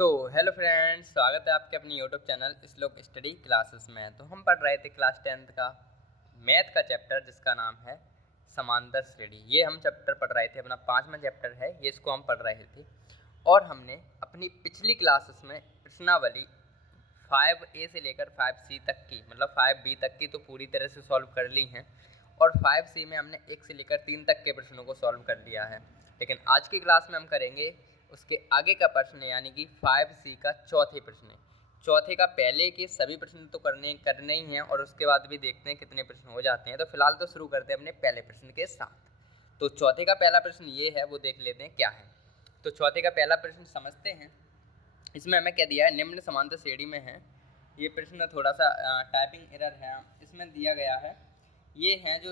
Hello friends, स्वागत है आपके अपनी यूट्यूब चैनल श्लोक स्टडी क्लासेस में। तो हम पढ़ रहे थे क्लास 10th का मैथ का चैप्टर जिसका नाम है समांतर श्रेणी। ये हम चैप्टर पढ़ रहे थे, अपना 5वां चैप्टर है ये, इसको हम पढ़ रहे थे। और हमने अपनी पिछली क्लासेस में प्रश्नावली 5A से लेकर 5C तक की, मतलब 5B तक की तो पूरी तरह से सॉल्व कर ली हैं, और 5C में हमने 1 से लेकर 3 तक के प्रश्नों को सॉल्व कर लिया है। लेकिन आज की क्लास में हम करेंगे उसके आगे का प्रश्न, यानी कि 5C का चौथे प्रश्न। चौथे का पहले के सभी प्रश्न तो करने ही हैं, और उसके बाद भी देखते हैं कितने प्रश्न हो जाते हैं। तो फिलहाल तो शुरू करते हैं अपने पहले प्रश्न के साथ। तो चौथे का पहला प्रश्न ये है, वो देख लेते हैं क्या है। तो चौथे का पहला प्रश्न समझते हैं। इसमें हमें क्या दिया है, निम्न समांतर श्रेणी में है। ये प्रश्न थोड़ा सा टाइपिंग एरर है, इसमें दिया गया है। ये हैं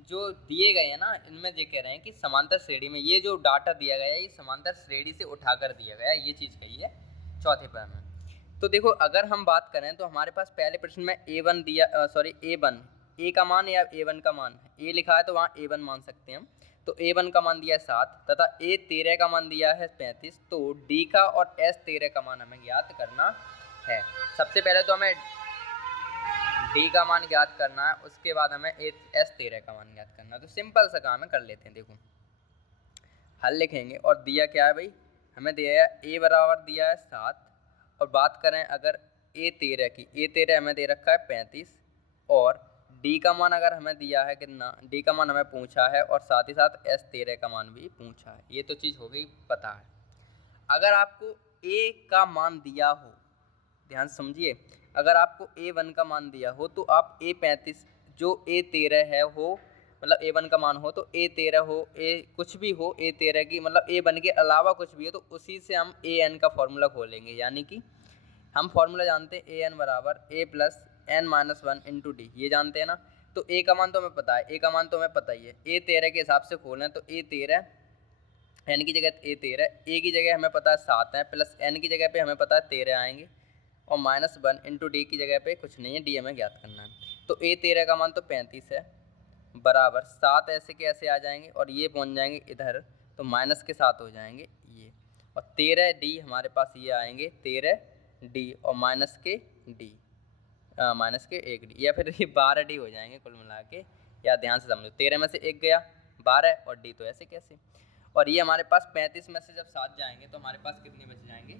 जो दिए गए हैं ना, इनमें ये कह रहे हैं कि समांतर श्रेणी में ये जो डाटा दिया गया है ये समांतर श्रेणी से उठाकर दिया गया है, ये चीज़ कही है चौथे पर में। तो देखो, अगर हम बात करें तो हमारे पास पहले प्रश्न में A1 दिया, A1 ए का मान या A1 का मान, ए लिखा है तो वहाँ A1 मान सकते हैं हम। तो A1 का मान दिया है 7 तथा A13 का मान दिया है 35। तो D का और S13 का मान हमें ज्ञात करना है। सबसे पहले तो हमें D का मान ज्ञात करना है, उसके बाद हमें S13 का मान ज्ञात करना है। तो सिंपल सा काम है, कर लेते हैं। देखो, हल लिखेंगे और दिया क्या है भाई, हमें दिया है A बराबर दिया है 7, और बात करें अगर A13 की, A13 हमें दे रखा है 35, और D का मान अगर हमें दिया है कितना, D का मान हमें पूछा है, और साथ ही साथ S13 का मान भी पूछा है। ये तो चीज़ हो गई पता है। अगर आपको A का मान दिया हो, ध्यान समझिए, अगर आपको A1 का मान दिया हो तो आप A35 जो A13 है हो, मतलब A1 का मान हो तो A13 हो, कुछ भी हो A13 की, मतलब A1 के अलावा कुछ भी हो, तो उसी से हम AN का फॉर्मूला खोलेंगे। यानी कि हम फॉर्मूला जानते हैं AN बराबर A plus N minus 1 into D, ये जानते हैं ना। तो A का मान तो हमें पता है, A का मान तो हमें पता ही है। A13 के हिसाब से खोलें तो A13, N की जगह A13, A की जगह हमें पता है 7 है, प्लस N की जगह पे हमें पता है 13 आएंगे, और माइनस 1 इंटू डी की जगह पे कुछ नहीं है, डी हमें ज्ञात करना है। तो A13 का मान तो 35 है, बराबर 7 ऐसे के ऐसे आ जाएंगे, और ये पहुंच जाएंगे इधर, तो माइनस के 7 हो जाएंगे ये, और 13 डी हमारे पास ये आएंगे, 13 डी और माइनस के डी, माइनस के 1 डी, या फिर ये 12 डी हो जाएंगे कुल मिला के। या ध्यान से समझो, 13 में से 1 गया, 12, और डी तो ऐसे कैसे। और ये हमारे पास 35 में से जब 7 जाएंगे तो हमारे पास कितने बच जाएंगे,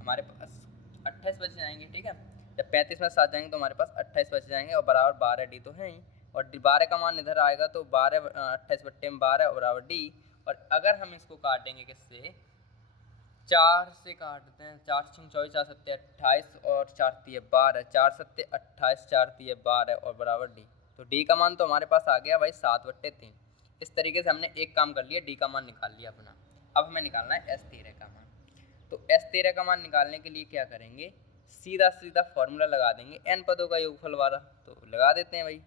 हमारे पास 28 बच जाएंगे। ठीक है, जब 35 में 7 जाएंगे तो हमारे पास 28 बच जाएंगे, और बराबर 12 डी तो है ही, और 12 का मान इधर आएगा तो 12 28 बट्टे में 12 बराबर डी। और अगर हम इसको काटेंगे किससे, 4 से काटते हैं, 4 6 24 4 7 28, और 4 3 12, 4 7 28, 4 3 12, और बराबर डी। तो डी का मान तो हमारे पास आ गया भाई 7/3। इस तरीके से हमने एक काम कर लिया, डी का मान निकाल लिया अपना। अब हमें निकालना है S13 का मान। तो S13 का मान निकालने के लिए क्या करेंगे, सीधा सीधा फॉर्मूला लगा देंगे, n पदों का योगफल वाला, तो लगा देते हैं भाई।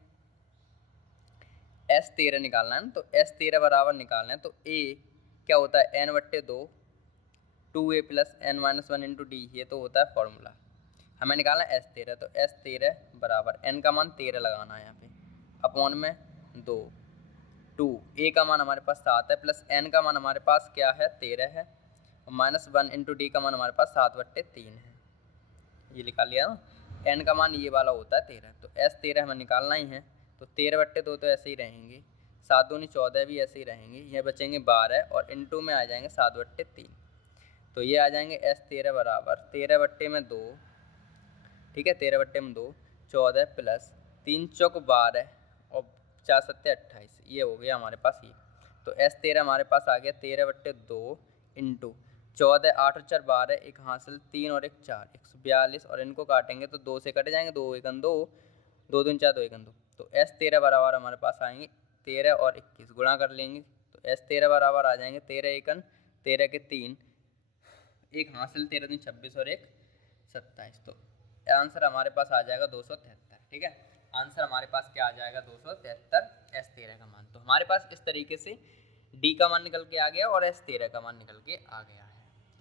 S13 निकालना है ना, तो S13 बराबर निकालना है, तो A क्या होता है, n/2 2A plus N minus 1 into D, ये तो होता है फॉर्मूला। हमें निकालना है S13, तो S13 बराबर N का मान 13 लगाना है यहाँ पे, अपॉन में 2 A का मान हमारे पास 7 है, प्लस N का मान हमारे पास क्या है 13 है, और माइनस 1 इंटू डी का मान हमारे पास 7/3 है। ये निकाल लिया ना, N का मान ये वाला होता है 13। तो S13 हमें निकालना ही है, तो 13/2 तो ऐसे ही रहेंगे, 7 दूनी 14 भी ऐसे ही रहेंगे, ये बचेंगे 12, और इंटू में आ जाएंगे 7/3। तो ये आ जाएंगे S13 बराबर 13/2, ठीक है, 13/2 14 प्लस 3 चौक 12, और 4 7 28, ये हो गया हमारे पास ये। तो S13 हमारे पास आ गया 13/2 इंटू 14, 8 और 4 12, एक हासिल 3 और 1 4, 142, और इनको काटेंगे तो 2 से कट जाएंगे, 2 1 2, 2 दूनी 4 2 1 2। तो S13 बराबर हमारे पास आएंगे 13 और 21 गुणा कर लेंगे, तो S13 बराबर आ जाएंगे 13 1 13 के 3, एक हासिल 13 दूनी 26, और एक 27। तो आंसर हमारे पास आ जाएगा 273। ठीक है, आंसर हमारे पास क्या आ जाएगा 273, S13 का मान। तो हमारे पास इस तरीके से डी का मान निकल के आ गया, और S13 का मान निकल के आ गया है।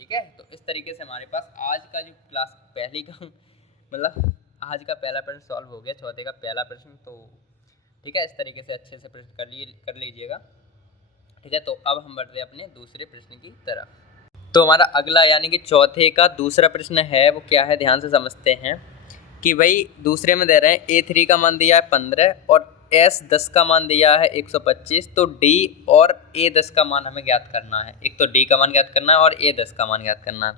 ठीक है, तो इस तरीके से हमारे पास आज का जो क्लास पहली का मतलब आज का पहला प्रश्न सॉल्व हो गया, चौथे का पहला प्रश्न। तो ठीक है, इस तरीके से अच्छे से प्रश्न कर लीजिएगा। ठीक है, तो अब हम बढ़ रहे हैं अपने दूसरे प्रश्न की तरफ। तो हमारा अगला यानी कि चौथे का दूसरा प्रश्न है वो क्या है, ध्यान से समझते हैं कि भाई दूसरे में दे रहे हैं A3 का मान दिया है 15 और S10 का मान दिया है 125। तो D और A10 का मान हमें ज्ञात करना है। एक तो D का मान ज्ञात करना है और A10 का मान ज्ञात करना है।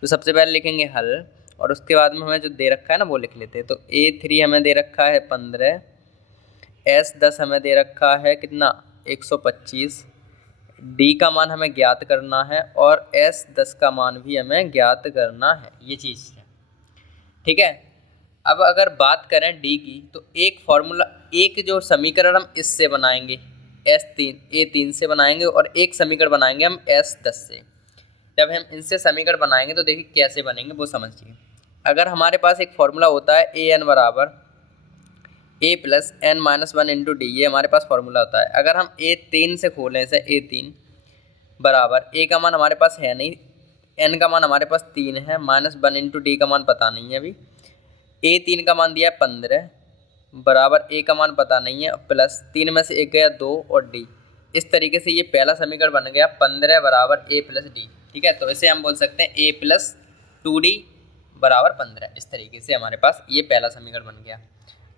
तो सबसे पहले लिखेंगे हल और उसके बाद में हमें जो दे रखा है ना वो लिख लेते हैं। तो A3 हमें दे रखा है 15, S10 हमें दे रखा है कितना 125, D का मान हमें ज्ञात करना है और S10 का मान भी हमें ज्ञात करना है। ये चीज़ है, ठीक है। अब अगर बात करें D की तो एक फॉर्मूला, एक जो समीकरण हम इससे बनाएंगे A3 से बनाएंगे और एक समीकरण बनाएंगे हम S10 से। जब हम इनसे समीकरण बनाएंगे तो देखिए कैसे बनेंगे वो समझिए। अगर हमारे पास एक फॉर्मूला होता है AN बराबर A plus N minus 1 into D, ये हमारे पास फॉर्मूला होता है। अगर हम A3 से खोलें इसे A3 बराबर A का मान हमारे पास है नहीं, N का मान हमारे पास 3 है, माइनस 1 इंटू डी का मान पता नहीं है अभी। A3 का मान दिया है 15 बराबर A का मान पता नहीं है, प्लस 3 में से 1 गया 2 और D। इस तरीके से ये पहला समीकरण बन गया 15 बराबर A प्लस डी, ठीक है। तो इसे हम बोल सकते हैं A प्लस 2D बराबर 15। इस तरीके से हमारे पास ये पहला समीकरण बन गया।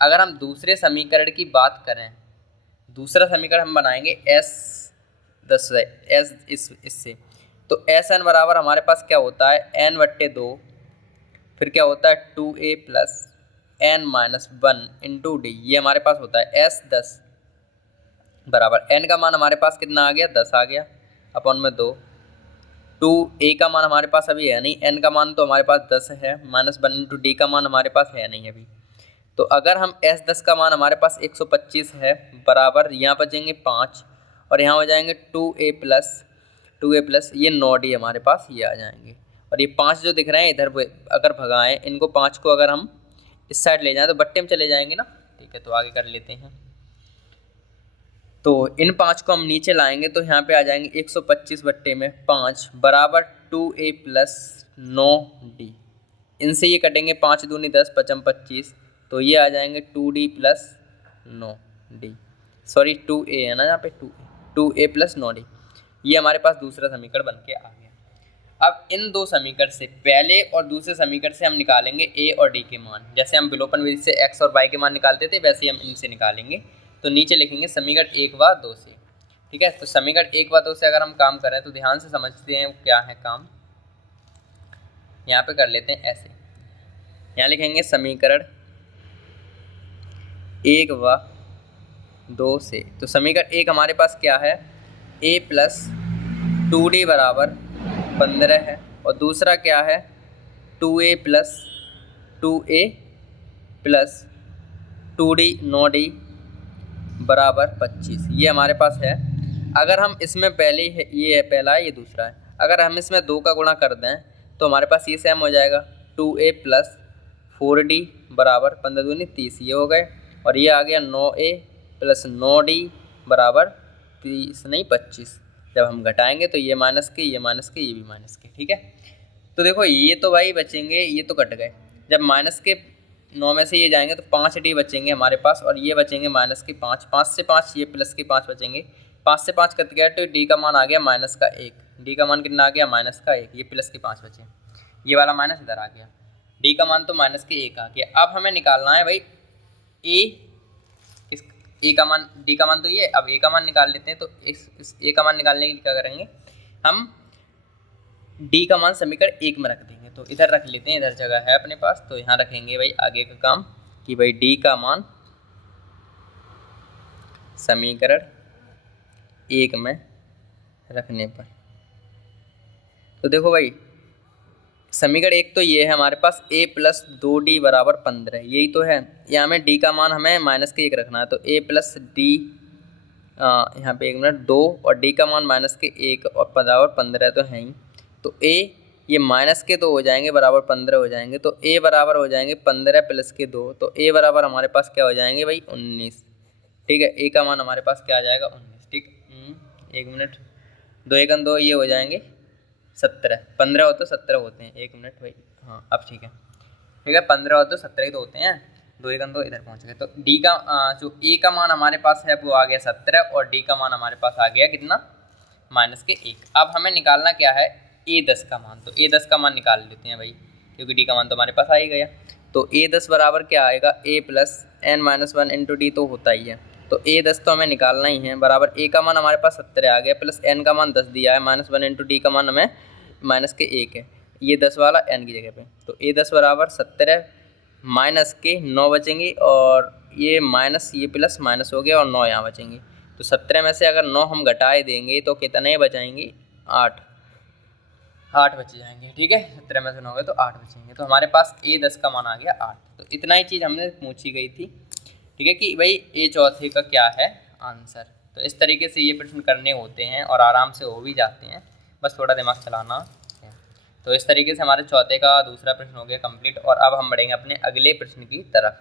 अगर हम दूसरे समीकरण की बात करें, दूसरा समीकरण हम बनाएंगे इससे। तो SN बराबर हमारे पास क्या होता है N/2, फिर क्या होता है 2A plus N minus 1 into D, ये हमारे पास होता है S10 बराबर N का मान हमारे पास कितना आ गया 10 आ गया अपन में 2। 2A का मान हमारे पास अभी है नहीं, N का मान तो हमारे पास 10 है, माइनस 1 इंटू डी का मान हमारे पास है नहीं अभी। तो अगर हम S10 का मान हमारे पास 125 है बराबर यहाँ बचेंगे 5 और यहाँ हो जाएंगे 2A प्लस ये 9D हमारे पास ये आ जाएंगे। और ये 5 जो दिख रहे हैं इधर अगर भगाएं इनको, 5 को अगर हम इस साइड ले जाएं तो बट्टे में चले जाएंगे ना, ठीक है। तो आगे कर लेते हैं। तो इन 5 को हम नीचे लाएंगे तो यहाँ पे आ जाएंगे 125 बट्टे में 5 बराबर 2A प्लस 9D। इनसे ये कटेंगे 5 दूनी 10 पचम 25, तो ये आ जाएंगे 2D plus 9D, sorry 2A है ना यहाँ पे 2A प्लस 9D। ये हमारे पास दूसरा समीकरण बन के आ गया। अब इन दो समीकरण से, पहले और दूसरे समीकरण से हम निकालेंगे A और D के मान। जैसे हम विलोपन विधि से X और Y के मान निकालते थे वैसे ही हम इनसे निकालेंगे। तो नीचे लिखेंगे समीकरण 1 व 2 से, ठीक है। तो समीकरण 1 व 2 से अगर हम काम करें तो ध्यान से समझते हैं क्या है काम। यहाँ पे कर लेते हैं ऐसे, यहाँ लिखेंगे समीकरण 1 व 2 से। तो समीकरण 1 हमारे पास क्या है A प्लस 2D बराबर 15 है और दूसरा क्या है 2A प्लस 2D 9D बराबर 25, ये हमारे पास है। अगर हम इसमें पहले ये है पहला है, ये दूसरा है, अगर हम इसमें 2 का गुणा कर दें तो हमारे पास ये सेम हो जाएगा 2A प्लस 4D बराबर 15 दूनी 30, ये हो गए। और ये आ गया 9A प्लस 9D बराबर 30 नहीं 25। जब हम घटाएंगे तो ये माइनस के, ये माइनस के, ये भी माइनस के, ठीक है। तो देखो ये तो भाई बचेंगे, ये तो कट गए। जब माइनस के 9 में से ये जाएंगे तो 5D बचेंगे हमारे पास और ये बचेंगे माइनस के 5, 5 से 5 ये प्लस के 5 बचेंगे। 5 से 5 कट गया तो D का मान आ गया माइनस का 1, D का मान कितना आ गया माइनस का 1, ये प्लस के 5 बचे, ये वाला माइनस इधर आ गया, D का मान तो माइनस के 1 आ गया। अब हमें निकालना है भाई A का मान, D का मान तो ये, अब A का मान निकाल लेते हैं। तो इस A का मान निकालने के लिए क्या करेंगे, हम D का मान समीकरण 1 में रख देंगे। तो इधर रख लेते हैं, इधर जगह है अपने पास, तो यहाँ रखेंगे भाई आगे का काम कि भाई D का मान समीकरण 1 में रखने पर। तो देखो भाई समीकरण 1 तो ये है हमारे पास A प्लस 2D बराबर 15, यही तो है। यहाँ में D का मान हमें माइनस के 1 रखना है, तो A प्लस D यहाँ पे 1 मिनट 2 और D का मान माइनस के 1 और बराबर 15 तो है ही। तो A ये माइनस के 2 हो जाएंगे बराबर 15 हो जाएंगे, तो A बराबर हो जाएंगे 15 प्लस के 2, तो A बराबर हमारे पास क्या हो जाएंगे भाई 19, ठीक है। A का मान हमारे पास क्या आ जाएगा 19, ठीक। 1 मिनट 2 1 2 ये हो जाएंगे 17, 15 हो तो 17 होते हैं, 1 मिनट भाई, हाँ अब ठीक है, ठीक है। 15 हो तो 17 ही तो होते हैं, 2 1 2 इधर पहुँच गए। तो D का जो A का मान हमारे पास है वो आ गया 17 और D का मान हमारे पास आ गया कितना माइनस के 1। अब हमें निकालना क्या है A10 का मान। तो A10 का मान निकाल लेते हैं भाई, क्योंकि D का मान तो हमारे पास आ ही गया। तो A10 बराबर क्या आएगा, A plus n-1 into D तो होता ही है। तो A10 तो हमें निकालना ही है, बराबर A का मान हमारे पास 70 आ गया, प्लस n का मान 10 दिया है, -1 इंटू डी का मान हमें माइनस के 1 है, ये 10 वाला n की जगह पे। तो A10 बराबर 70 माइनस के 9 बचेंगे, और ये माइनस ये प्लस माइनस हो गया और 9 यहाँ बचेंगे। तो 17 में से अगर 9 हम घटाए देंगे तो कितने बचाएंगे, 8 बच जाएंगे। ठीक है, 17 में से 9 गए तो 8 बचेंगे। तो हमारे पास A10 का मान आ गया 8। तो इतना ही चीज़ हमने पूछी गई थी। ठीक है कि भाई A चौथे का क्या है आंसर। तो इस तरीके से ये प्रश्न करने होते हैं और आराम से हो भी जाते हैं, बस थोड़ा दिमाग चलाना है। तो इस तरीके से हमारे चौथे का दूसरा प्रश्न हो गया कंप्लीट। और अब हम बढ़ेंगे अपने अगले प्रश्न की तरफ।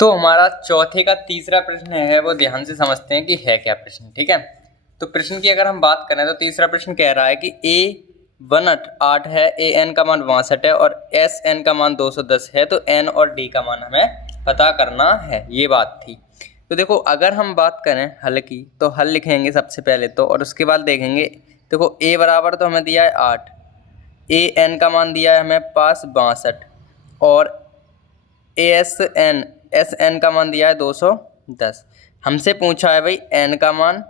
तो हमारा चौथे का तीसरा प्रश्न है, वो ध्यान से समझते हैं कि है क्या प्रश्न। ठीक है, तो प्रश्न की अगर हम बात करें तो तीसरा प्रश्न कह रहा है कि A1 8 है, AN का मान 62 है और SN का मान 210 है, तो N और D का मान हमें पता करना है, ये बात थी। तो देखो अगर हम बात करें हल की, तो हल लिखेंगे सबसे पहले तो, और उसके बाद देखेंगे। देखो A बराबर तो हमें दिया है 8, AN का मान दिया है हमें पास 62 और SN का मान दिया है 210। हमसे पूछा है भाई N का मान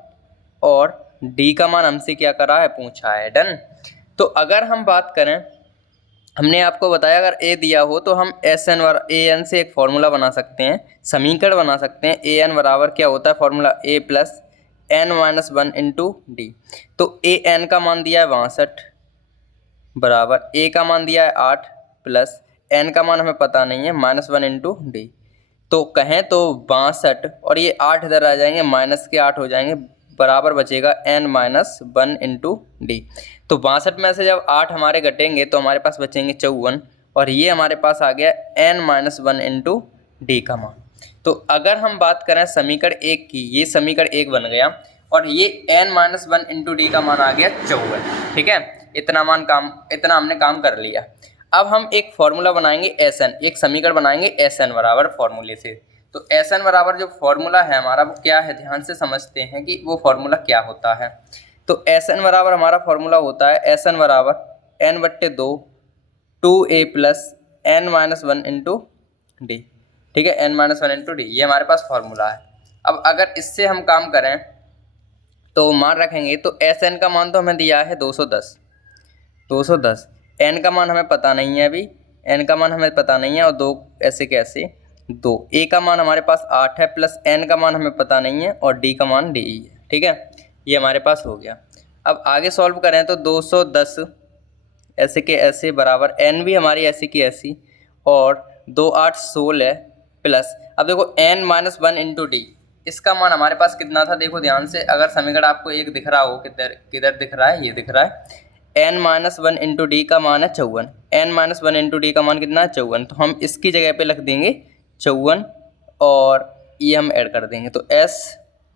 और D का मान हमसे क्या करा है, पूछा है। डन। तो अगर हम बात करें, हमने आपको बताया अगर A दिया हो तो हम AN से एक फॉर्मूला बना सकते हैं, समीकरण बना सकते हैं। AN बराबर क्या होता है formula, A plus n-1 into D. तो AN का मान दिया है 62 बराबर A का मान दिया है 8 प्लस N का मान हमें पता नहीं है -1 इंटू डी। तो कहें तो 62 और ये 8 इधर आ जाएंगे, माइनस के 8 हो जाएंगे, बराबर बचेगा n-1 इंटू डी। तो 62 में से जब 8 हमारे घटेंगे तो हमारे पास बचेंगे 54, और ये हमारे पास आ गया n-1 इंटू डी का मान। तो अगर हम बात करें समीकरण 1 की, ये समीकरण 1 बन गया और ये n-1 इंटू डी का मान आ गया 54। ठीक है, इतना हमने काम कर लिया। अब हम एक फॉर्मूला बनाएंगे SN, एक समीकरण बनाएंगे SN बराबर फॉर्मूले से। तो SN बराबर जो फॉर्मूला है हमारा वो क्या है, ध्यान से समझते हैं कि वो फॉर्मूला क्या होता है। तो SN बराबर हमारा फॉर्मूला होता है SN बराबर n/2 2a plus n-1 into D. ठीक है, n-1 इंटू डी, ये हमारे पास फॉर्मूला है। अब अगर इससे हम काम करें तो मान रखेंगे, तो SN का मान तो हमें दिया है 210, n का मान हमें पता नहीं है, अभी n का मान हमें पता नहीं है, और 2 ऐसे कैसे 2, a का मान हमारे पास 8 है प्लस n का मान हमें पता नहीं है और d का मान d है। ठीक है, ये हमारे पास हो गया। अब आगे सॉल्व करें तो 210 ऐसे के ऐसे बराबर n भी हमारी ऐसी की ऐसी, और 2 8 16 प्लस, अब देखो n-1 इंटू डी, इसका मान हमारे पास कितना था, देखो ध्यान से। अगर समीकरण आपको एक दिख रहा हो, किधर दिख रहा है, ये दिख रहा है, n-1 इंटू डी का मान है 54, n-1 इंटू डी का मान कितना है 54। तो हम इसकी जगह पे लिख देंगे 54 और ये हम ऐड कर देंगे। तो S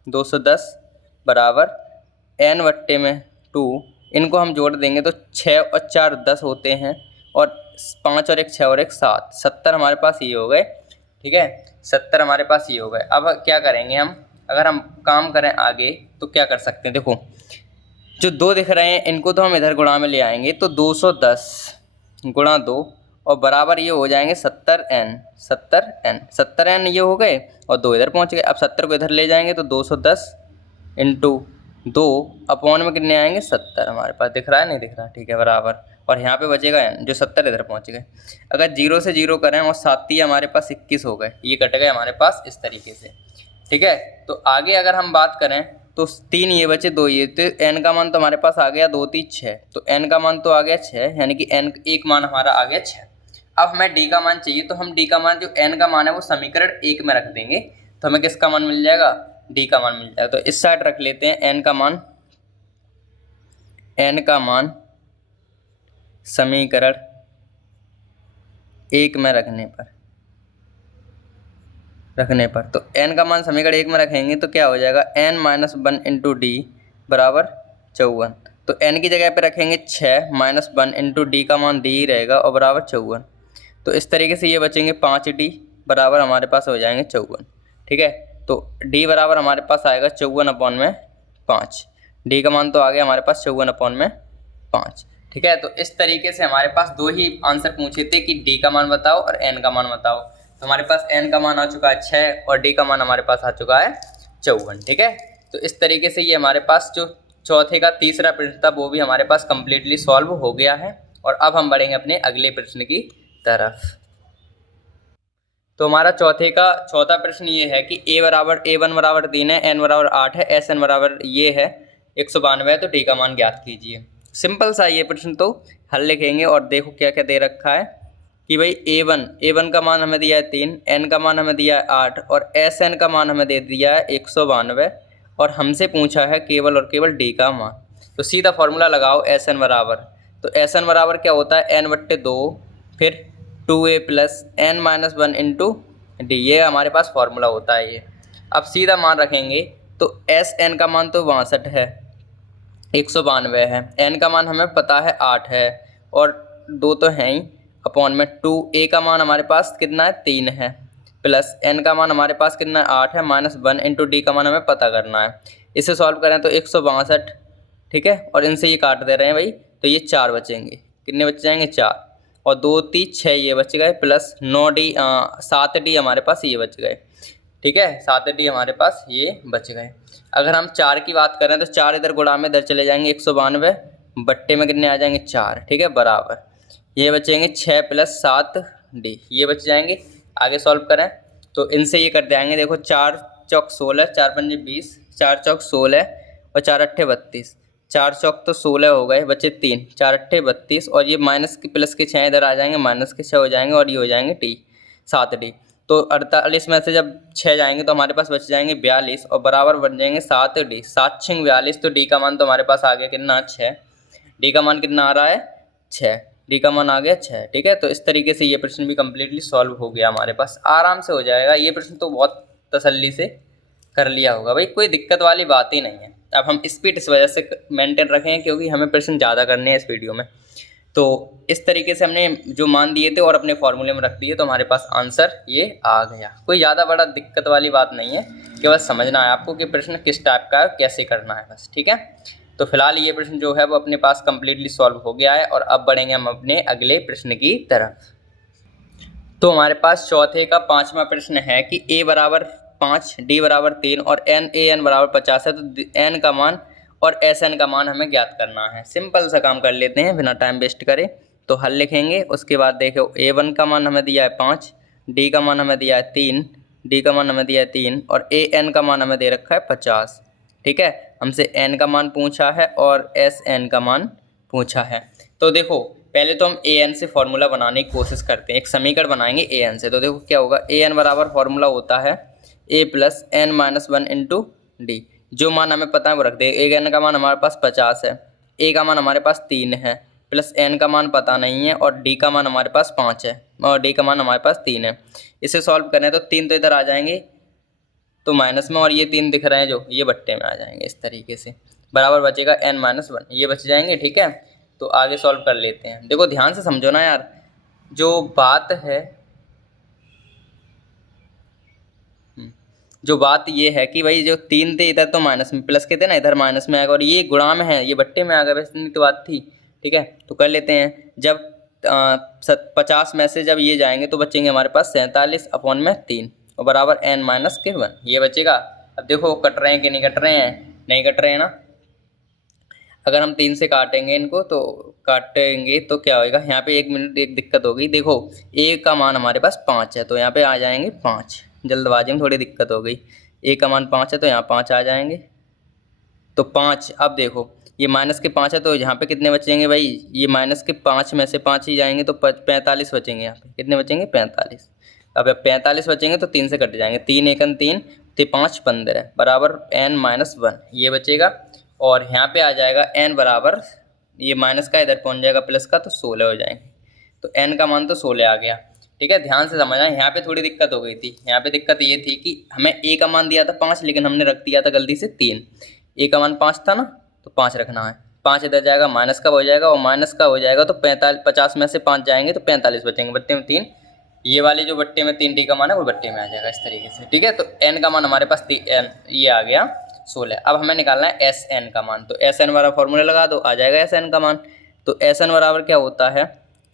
210 बराबर n/2, इनको हम जोड़ देंगे तो 6 और 4 10 होते हैं, और 5 और 1 6 और 1 7, 70 हमारे पास ये हो गए। ठीक है, 70 हमारे पास ये हो गए। अब क्या करेंगे हम, अगर हम काम करें आगे तो क्या कर सकते हैं, देखो जो 2 दिख रहे हैं इनको तो हम इधर गुणा में ले आएंगे, तो 210 गुणा 2 और बराबर ये हो जाएंगे 70n ये हो गए, और 2 इधर पहुंच गए। अब 70 को इधर ले जाएंगे तो 210 इंटू 2 अपॉन में कितने आएंगे 70, हमारे पास दिख रहा है नहीं दिख रहा, ठीक है बराबर, और यहाँ पे बचेगा n, जो 70 इधर पहुँच गए। अगर 0 से 0 करें और 7 हमारे पास 21 हो गए, ये कट गए हमारे पास इस तरीके से। ठीक है, तो आगे अगर हम बात करें तो 3 ये बचे 2 ये, तो n का मान तो हमारे पास आ गया 2 3 6, तो n का मान तो आ गया 6, यानी कि n एक मान हमारा आ गया 6। अब हमें d का मान चाहिए, तो हम d का मान जो n का मान है वो समीकरण 1 में रख देंगे, तो हमें किसका मान मिल जाएगा, d का मान मिल जाएगा। तो इस साइड रख लेते हैं n का मान समीकरण 1 में रखने पर, तो n का मान समीकरण 1 में रखेंगे तो क्या हो जाएगा, n-1 इंटू डी बराबर 54। तो n की जगह पे रखेंगे 6 -1 इंटू डी का मान डी ही रहेगा और बराबर 54। तो इस तरीके से ये बचेंगे 5d बराबर हमारे पास हो जाएंगे 54। ठीक है, तो d बराबर हमारे पास आएगा 54/5, डी का मान तो आ गया हमारे पास 54/5। ठीक है, तो इस तरीके से हमारे पास दो ही आंसर पूछे थे कि डी का मान बताओ और एन का मान बताओ। तो हमारे पास एन का मान आ चुका है 6 और डी का मान हमारे पास आ चुका है 54। ठीक है, तो इस तरीके से ये हमारे पास जो चौथे का तीसरा प्रश्न था वो भी हमारे पास कंप्लीटली सॉल्व हो गया है। और अब हम बढ़ेंगे अपने अगले प्रश्न की तरफ। तो हमारा चौथे का चौथा प्रश्न ये है कि a1 बराबर 3 है, n बराबर 8 है, sn बराबर ये है 192 है, तो d का मान ज्ञात कीजिए। सिंपल सा ये प्रश्न, तो हल लिखेंगे और देखो क्या क्या दे रखा है कि भाई a1 का मान हमें दिया है 3, n का मान हमें दिया है 8 और sn का मान हमें दे दिया है 192 और हमसे पूछा है केवल और केवल d का मान। तो सीधा फॉर्मूला लगाओ sn बराबर, तो sn बराबर क्या होता है n/2 फिर 2a plus n minus 1 into D, ये हमारे पास फॉर्मूला होता है ये। अब सीधा मान रखेंगे तो एस एन का मान तो 62 है, 192 है, n का मान हमें पता है 8 है और 2 तो हैं ही, अपॉन में 2a का मान हमारे पास कितना है 3 है, प्लस n का मान हमारे पास कितना है 8 है, माइनस 1 इंटू डी का मान हमें पता करना है। इसे सॉल्व करें तो 162, ठीक है, और इनसे ये काट दे रहे हैं भाई, तो ये 4 बचेंगे। कितने बच जाएंगे 4 और 2 3 6 ये बच गए, प्लस 7d हमारे पास ये बच गए। ठीक है, 7d हमारे पास ये बच गए। अगर हम 4 की बात करें तो 4 इधर गुणा में इधर चले जाएंगे, 192 बट्टे में कितने आ जाएंगे 4, ठीक है, बराबर ये बचेंगे 6 प्लस 7d ये बच जाएंगे। आगे सॉल्व करें तो इनसे ये कर देंगे, देखो 4 चौक 16, 4 पंजे 20, 4 चौक 16 और 4 अट्ठे 32, 4 चौक तो 16 हो गए, बचे 3, 4 अट्ठे 32 और ये माइनस के प्लस के 6 इधर आ जाएंगे, माइनस के 6 हो जाएंगे और ये हो जाएंगे टी 7d। तो 48 में से जब 6 जाएंगे तो हमारे पास बच जाएंगे 42 और बराबर बन जाएंगे 7d, 7 6 42। तो डी का मान तो हमारे पास आ गया कितना 6, डी का मान कितना आ रहा है 6, डी का मान आ गया 6। ठीक है, तो इस तरीके से ये प्रश्न भी कम्प्लीटली सॉल्व हो गया, हमारे पास आराम से हो जाएगा। ये प्रश्न तो बहुत तसल्ली से कर लिया होगा भाई, कोई दिक्कत वाली बात ही नहीं है। अब हम स्पीड इस वजह से मेंटेन रखें क्योंकि हमें प्रश्न ज़्यादा करने हैं इस वीडियो में। तो इस तरीके से हमने जो मान दिए थे और अपने फॉर्मूले में रख दिए, तो हमारे पास आंसर ये आ गया। कोई ज़्यादा बड़ा दिक्कत वाली बात नहीं है, केवल समझना है आपको कि प्रश्न किस टाइप का है, कैसे करना है बस। ठीक है, तो फिलहाल ये प्रश्न जो है वो अपने पास कम्प्लीटली सॉल्व हो गया है और अब बढ़ेंगे हम अपने अगले प्रश्न की तरफ। तो हमारे पास चौथे का 5वां प्रश्न है कि a बराबर 5, d बराबर 3 और n बराबर 50 है, तो n का मान और sn का मान हमें ज्ञात करना है। सिंपल सा काम कर लेते हैं बिना टाइम वेस्ट करे। तो हल लिखेंगे, उसके बाद देखो a1 का मान हमें दिया है 5, d का मान हमें दिया है 3, d का मान हमें दिया है 3 और an का मान हमें दे रखा है 50। ठीक है, हमसे n का मान पूछा है और sn का मान पूछा है। तो देखो पहले तो हम an से फॉर्मूला बनाने की कोशिश करते हैं, एक समीकरण बनाएंगे an से। तो देखो क्या होगा, an बराबर फॉर्मूला होता है a plus n minus 1 into D. जो मान हमें पता है वो रख दे। an का मान हमारे पास 50 है, a का मान हमारे पास 3 है, प्लस n का मान पता नहीं है और d का मान हमारे पास 5 है और d का मान हमारे पास 3 है। इसे सॉल्व करें तो 3 तो इधर आ जाएंगे तो माइनस में, और ये 3 दिख रहे हैं जो ये बट्टे में आ जाएंगे। इस तरीके से बराबर बचेगा n माइनस 1, ये बच जाएंगे। ठीक है, तो आगे सॉल्व कर लेते हैं। देखो ध्यान से समझो ना यार, जो बात ये है कि भाई जो 3 थे इधर तो माइनस में, प्लस के थे ना इधर माइनस में आएगा और ये गुणा में है, ये बट्टे में आ गया, वैसे इतनी तो बात थी। ठीक है, तो कर लेते हैं। जब 50 में से जब ये जाएंगे तो बचेंगे हमारे पास 47 अपॉन में 3 और बराबर n माइनस के 1, ये बचेगा। अब देखो कट रहे हैं कि नहीं कट रहे हैं, नहीं कट रहे हैं ना। अगर हम 3 से काटेंगे इनको तो काटेंगे तो क्या होएगा, यहाँ पे 1 मिनट एक दिक्कत होगी। देखो a का मान हमारे पास 5 है तो यहाँ पे आ जाएंगे 5, जल्दबाजी में थोड़ी दिक्कत हो गई। a का मान 5 है तो यहाँ 5 आ जाएंगे, तो 5। अब देखो ये माइनस के 5 है तो यहाँ पे कितने बचेंगे भाई, ये माइनस के 5 में से 5 ही जाएंगे तो 45 बचेंगे। यहाँ पे कितने बचेंगे 45। अब 45 बचेंगे तो 3 से कट जाएंगे, 3 एकन 3 तो 5 15 बराबर n माइनस 1, ये बचेगा। और यहाँ पे आ जाएगा n बराबर, ये माइनस का इधर पहुँच जाएगा प्लस का, तो 16 हो जाएंगे। तो n का मान तो 16 आ गया। ठीक है, ध्यान से समझना, यहाँ पे थोड़ी दिक्कत हो गई थी। यहाँ पे दिक्कत ये थी कि हमें a का मान दिया था 5 लेकिन हमने रख दिया था गलती से 3। a का मान 5 था ना तो 5 रखना है, 5 इधर जाएगा, माइनस का हो जाएगा और माइनस का हो जाएगा तो 50 में से 5 जाएंगे तो 45 बचेंगे, बट्टे में 3। ये वाली जो बट्टे में 3 डी का मान है वो बट्टे में आ जाएगा इस तरीके से। ठीक है, तो n का मान हमारे पास ये आ गया 16। अब हमें निकालना है एस एन का मान, तो एस एन वाला फॉर्मूला लगा दो, आ जाएगा एस एन का मान। तो SN बराबर क्या होता है,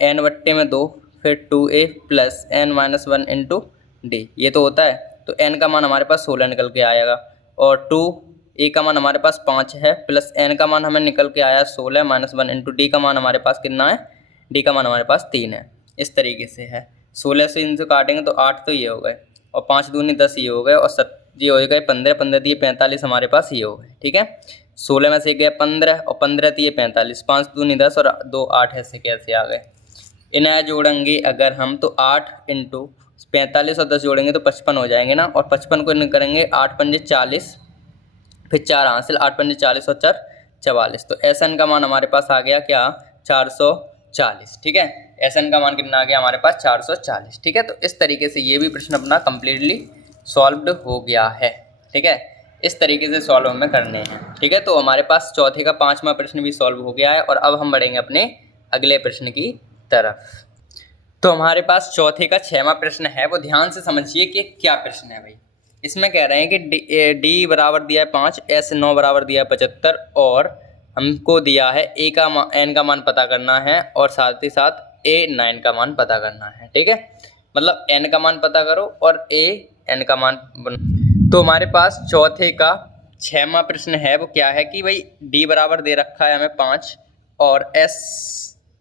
n बट्टे में 2 फिर 2a plus n minus 1 into D, ये तो होता है। तो n का मान हमारे पास 16 निकल के आएगा और 2a का मान हमारे पास 5 है प्लस n का मान हमें निकल के आया 16 माइनस 1 इंटू डी का मान हमारे पास कितना है, डी का मान हमारे पास 3 है। इस तरीके से है, 16 से इनसे काटेंगे तो 8 तो ये हो गए और 5 दूनी 10 ये हो गए और 7 ये हो गए 15, 15 दिए 45 हमारे पास ये हो गए। ठीक है, 16 में से गया 15 और 15 दिए 45, 5 दूनी 10 और 2 8 ऐसे कैसे आ गए। इन्हें जोड़ेंगे अगर हम तो 8 इंटू 45 और 10 जोड़ेंगे तो 55 हो जाएंगे ना, और 55 को इन्हें करेंगे 8 पंजे 40, फिर 4 हासिल, 8 पंजे 40 और 4 44। तो SN का मान हमारे पास आ गया क्या, 440। ठीक है, SN का मान कितना आ गया हमारे पास, 440। ठीक है, तो इस तरीके से ये भी प्रश्न अपना कम्प्लीटली सॉल्व्ड हो गया है। ठीक है, इस तरीके से सॉल्व हमें करने हैं। ठीक है, तो हमारे पास चौथे का 5वां प्रश्न भी सॉल्व हो गया है और अब हम बढ़ेंगे अपने अगले प्रश्न की तरफ। तो हमारे पास चौथे का 6वां प्रश्न है, वो ध्यान से समझिए कि क्या प्रश्न है भाई। इसमें कह रहे हैं कि डी बराबर दिया है 5, S9 बराबर दिया है 75 और हमको दिया है n का मान पता करना है और साथ ही साथ A9 का मान पता करना है। ठीक है, मतलब n का मान पता करो और n का मान तो हमारे पास चौथे का 6वां प्रश्न है, वो क्या है कि भाई d बराबर दे रखा है हमें 5 और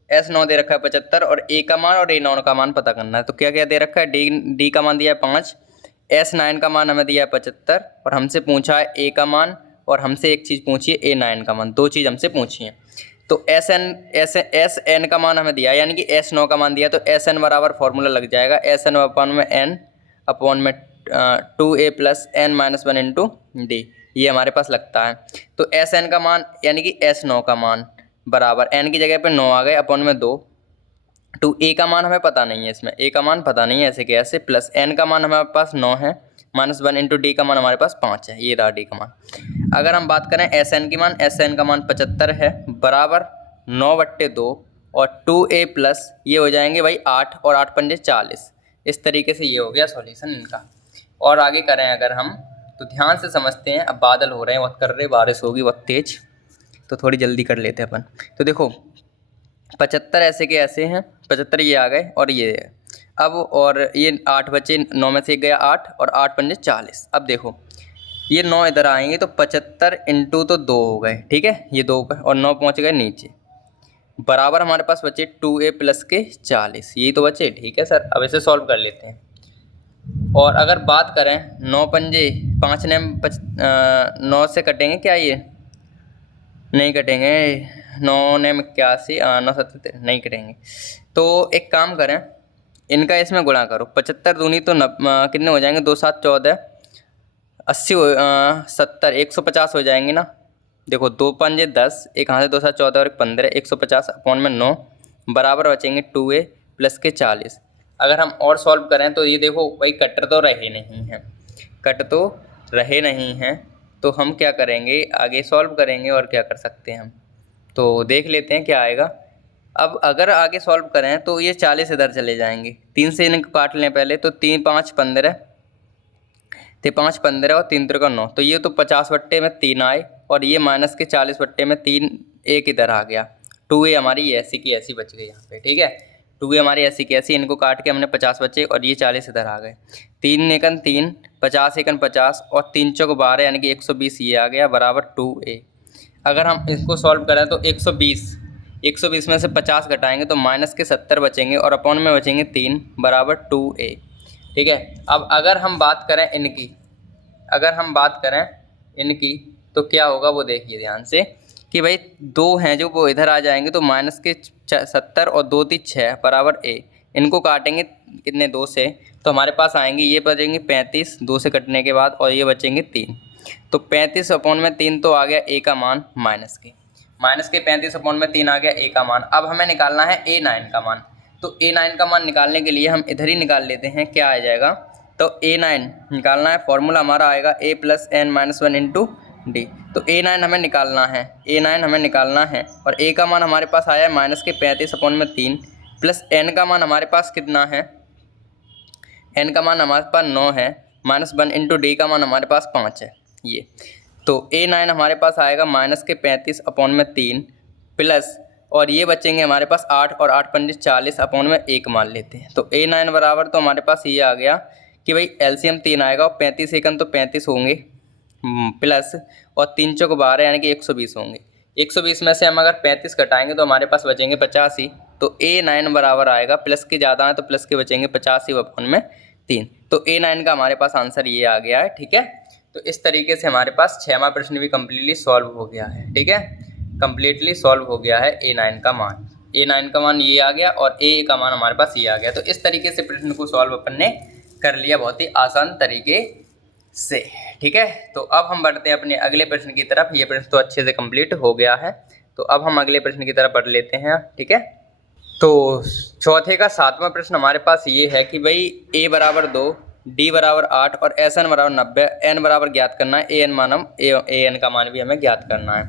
S9 दे रखा है 75 और A का मान और A9 का मान पता करना है। तो क्या क्या दे रखा है, D का मान दिया है 5, S9 का मान हमें दिया है 75 और हमसे पूछा है A का मान और हमसे एक चीज़ पूछी है A9 का मान, 2 चीज़ हमसे पूछी है। तो SN का मान हमें दिया है, यानी कि S9 का मान दिया, तो SN बराबर फॉर्मूला लग जाएगा SN अपॉन में n अपॉन में 2a plus n minus 1 into D, ये हमारे पास लगता है। तो SN का मान यानी कि S9 का मान बराबर n की जगह पे 9 आ गए अपॉन में 2, टू a का मान हमें पता नहीं है, इसमें a का मान पता नहीं है ऐसे कैसे, प्लस n का मान हमारे पास 9 है माइनस 1 इंटू डी का मान हमारे पास 5 है, ये रहा डी का मान। अगर हम बात करें SN की मान, SN का मान 75 है बराबर 9/2 और 2a प्लस ये हो जाएंगे भाई 8 और 8 पंजे 40। इस तरीके से ये हो गया सॉल्यूशन इनका। और आगे करें अगर हम तो ध्यान से समझते हैं। अब बादल हो रहे हैं बहुत कर रहे, बारिश होगी बहुत तेज, तो थोड़ी जल्दी कर लेते हैं अपन। तो देखो 75 ऐसे के ऐसे हैं, 75 ये आ गए और ये है। अब और ये 8 बचे, 9 में से एक गया 8 और 8 पंजे 40। अब देखो ये 9 इधर आएंगे तो 75 इंटू तो 2 हो गए, ठीक है, ये 2 पर और 9 पहुंच गए नीचे, बराबर हमारे पास बचे 2a प्लस के 40, यही तो बचे। ठीक है सर, अब इसे सॉल्व कर लेते हैं। और अगर बात करें 9 पंजे 5 ने 9 से कटेंगे क्या, ये नहीं कटेंगे, 9 ने 81 9 77 नहीं कटेंगे। तो एक काम करें, इनका इसमें गुणा करो, 75 दूनी तो कितने हो जाएंगे, 2 7 14 80 70 150 हो जाएंगे ना। देखो 2 पंजे 10, एक हाथ से 2 7 14 और 15, 150 अपॉन में 9 बराबर बचेंगे 2a प्लस के 40। अगर हम और सॉल्व करें तो ये देखो भाई कट तो रहे नहीं हैं, कट तो रहे नहीं हैं, तो हम क्या करेंगे आगे सॉल्व करेंगे और क्या कर सकते हैं हम, तो देख लेते हैं क्या आएगा। अब अगर आगे सॉल्व करें तो ये 40 इधर चले जाएंगे, 3 से इनको काट लें पहले, तो 3 5 15, 5 15 और 3 3 9, तो ये तो 50 में 3 आए और ये माइनस के 40 में 3 एक इधर आ गया, 2a हमारी ऐसी की ऐसी बच गई यहाँ पे। ठीक है, 2a हमारी ऐसी की ऐसी, इनको काट के हमने 50 बचे और ये 40 इधर आ गए, 3 एकन 3, 50 एकन 50 और 3 चौक 12 यानी कि 120 ये आ गया बराबर 2a। अगर हम इसको सॉल्व करें तो 120 में से 50 घटाएंगे तो माइनस के 70 बचेंगे और अपॉन में बचेंगे 3 बराबर 2a। ठीक है, अब अगर हम बात करें इनकी तो क्या होगा वो देखिए ध्यान से कि भाई 2 हैं जो वो इधर आ जाएंगे, तो माइनस के 70 और 2 3 6 बराबर a, इनको काटेंगे कितने 2 से, तो हमारे पास आएंगे ये बचेंगे 35 2 से कटने के बाद और ये बचेंगे 3, तो 35 अपॉन में 3 तो आ गया a का मान माइनस के 35 अपॉन में 3 आ गया a का मान। अब हमें निकालना है A9 का मान, तो A9 का मान निकालने के लिए हम इधर ही निकाल लेते हैं, क्या आ जाएगा, तो A9 निकालना है, फॉर्मूला हमारा आएगा a plus n minus 1 into D. तो A9 हमें निकालना है और a का मान हमारे पास आया है माइनस के 35 अपॉन में 3 प्लस n का मान हमारे पास कितना है, n का मान हमारे पास 9 है माइनस 1 इंटू डी का मान हमारे पास 5 है ये। तो A9 हमारे पास आएगा माइनस के 35 अपॉन में 3 प्लस और ये बचेंगे हमारे पास 8 और 8 पंजे 40 अपॉन में 1 मान लेते हैं। तो A9 बराबर तो हमारे पास ये आ गया कि भाई एलसीएम 3 आएगा और 35 एकन तो 35 होंगे प्लस और 3 चौक 12 यानी कि 120 होंगे। 120 में से हम अगर 35 घटाएंगे तो हमारे पास बचेंगे 85। तो A9 बराबर आएगा, प्लस के ज़्यादा है तो प्लस के बचेंगे 85 अपॉन में 3। तो A9 का हमारे पास आंसर ये आ गया है। ठीक है, तो इस तरीके से हमारे पास 6वां प्रश्न भी कम्प्लीटली सॉल्व हो गया है। ठीक है, कम्प्लीटली सॉल्व हो गया है A9 का मान। A9 का मान ये आ गया और A का मान हमारे पास ये आ गया। तो इस तरीके से प्रश्न को सॉल्व अपन ने कर लिया बहुत ही आसान तरीके से। ठीक है, तो अब हम बढ़ते हैं अपने अगले प्रश्न की तरफ। ये प्रश्न तो अच्छे से कंप्लीट हो गया है, तो अब हम अगले प्रश्न की तरफ बढ़ लेते हैं। ठीक है, तो चौथे का 7वां प्रश्न हमारे पास ये है कि भाई A बराबर 2, D बराबर 8 और SN बराबर 90, N बराबर ज्ञात करना है। AN का मान भी हमें ज्ञात करना है।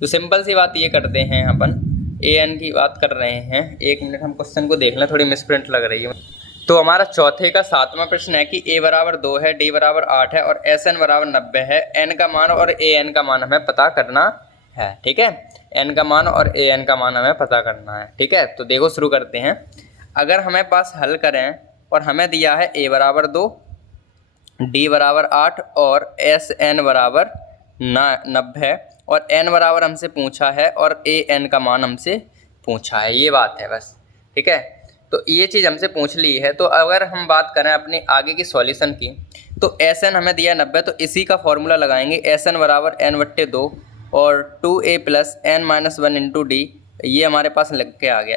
तो सिंपल सी बात ये करते हैं, अपन AN की बात कर रहे हैं। 1 मिनट हम क्वेश्चन को देख लें, थोड़ी मिसप्रिंट लग रही है। तो हमारा चौथे का 7वां प्रश्न है कि A बराबर 2 है, D बराबर 8 है और SN बराबर 90 है। N का मान और AN का मान हमें पता करना है। ठीक है, N का मान और AN का मान हमें पता करना है। ठीक है, तो देखो शुरू करते हैं। अगर हमें पास हल करें और हमें दिया है A बराबर 2, D बराबर 8 और SN बराबर 90 और N बराबर हमसे पूछा है और AN का मान हमसे पूछा है, ये बात है बस। ठीक है, तो ये चीज़ हमसे पूछ ली है। तो अगर हम बात करें अपनी आगे की सॉल्यूशन की, तो SN हमें दिया 90, तो इसी का फॉर्मूला लगाएंगे। SN बराबर N/2 और 2A plus N-1 into D, ये हमारे पास लग के आ गया।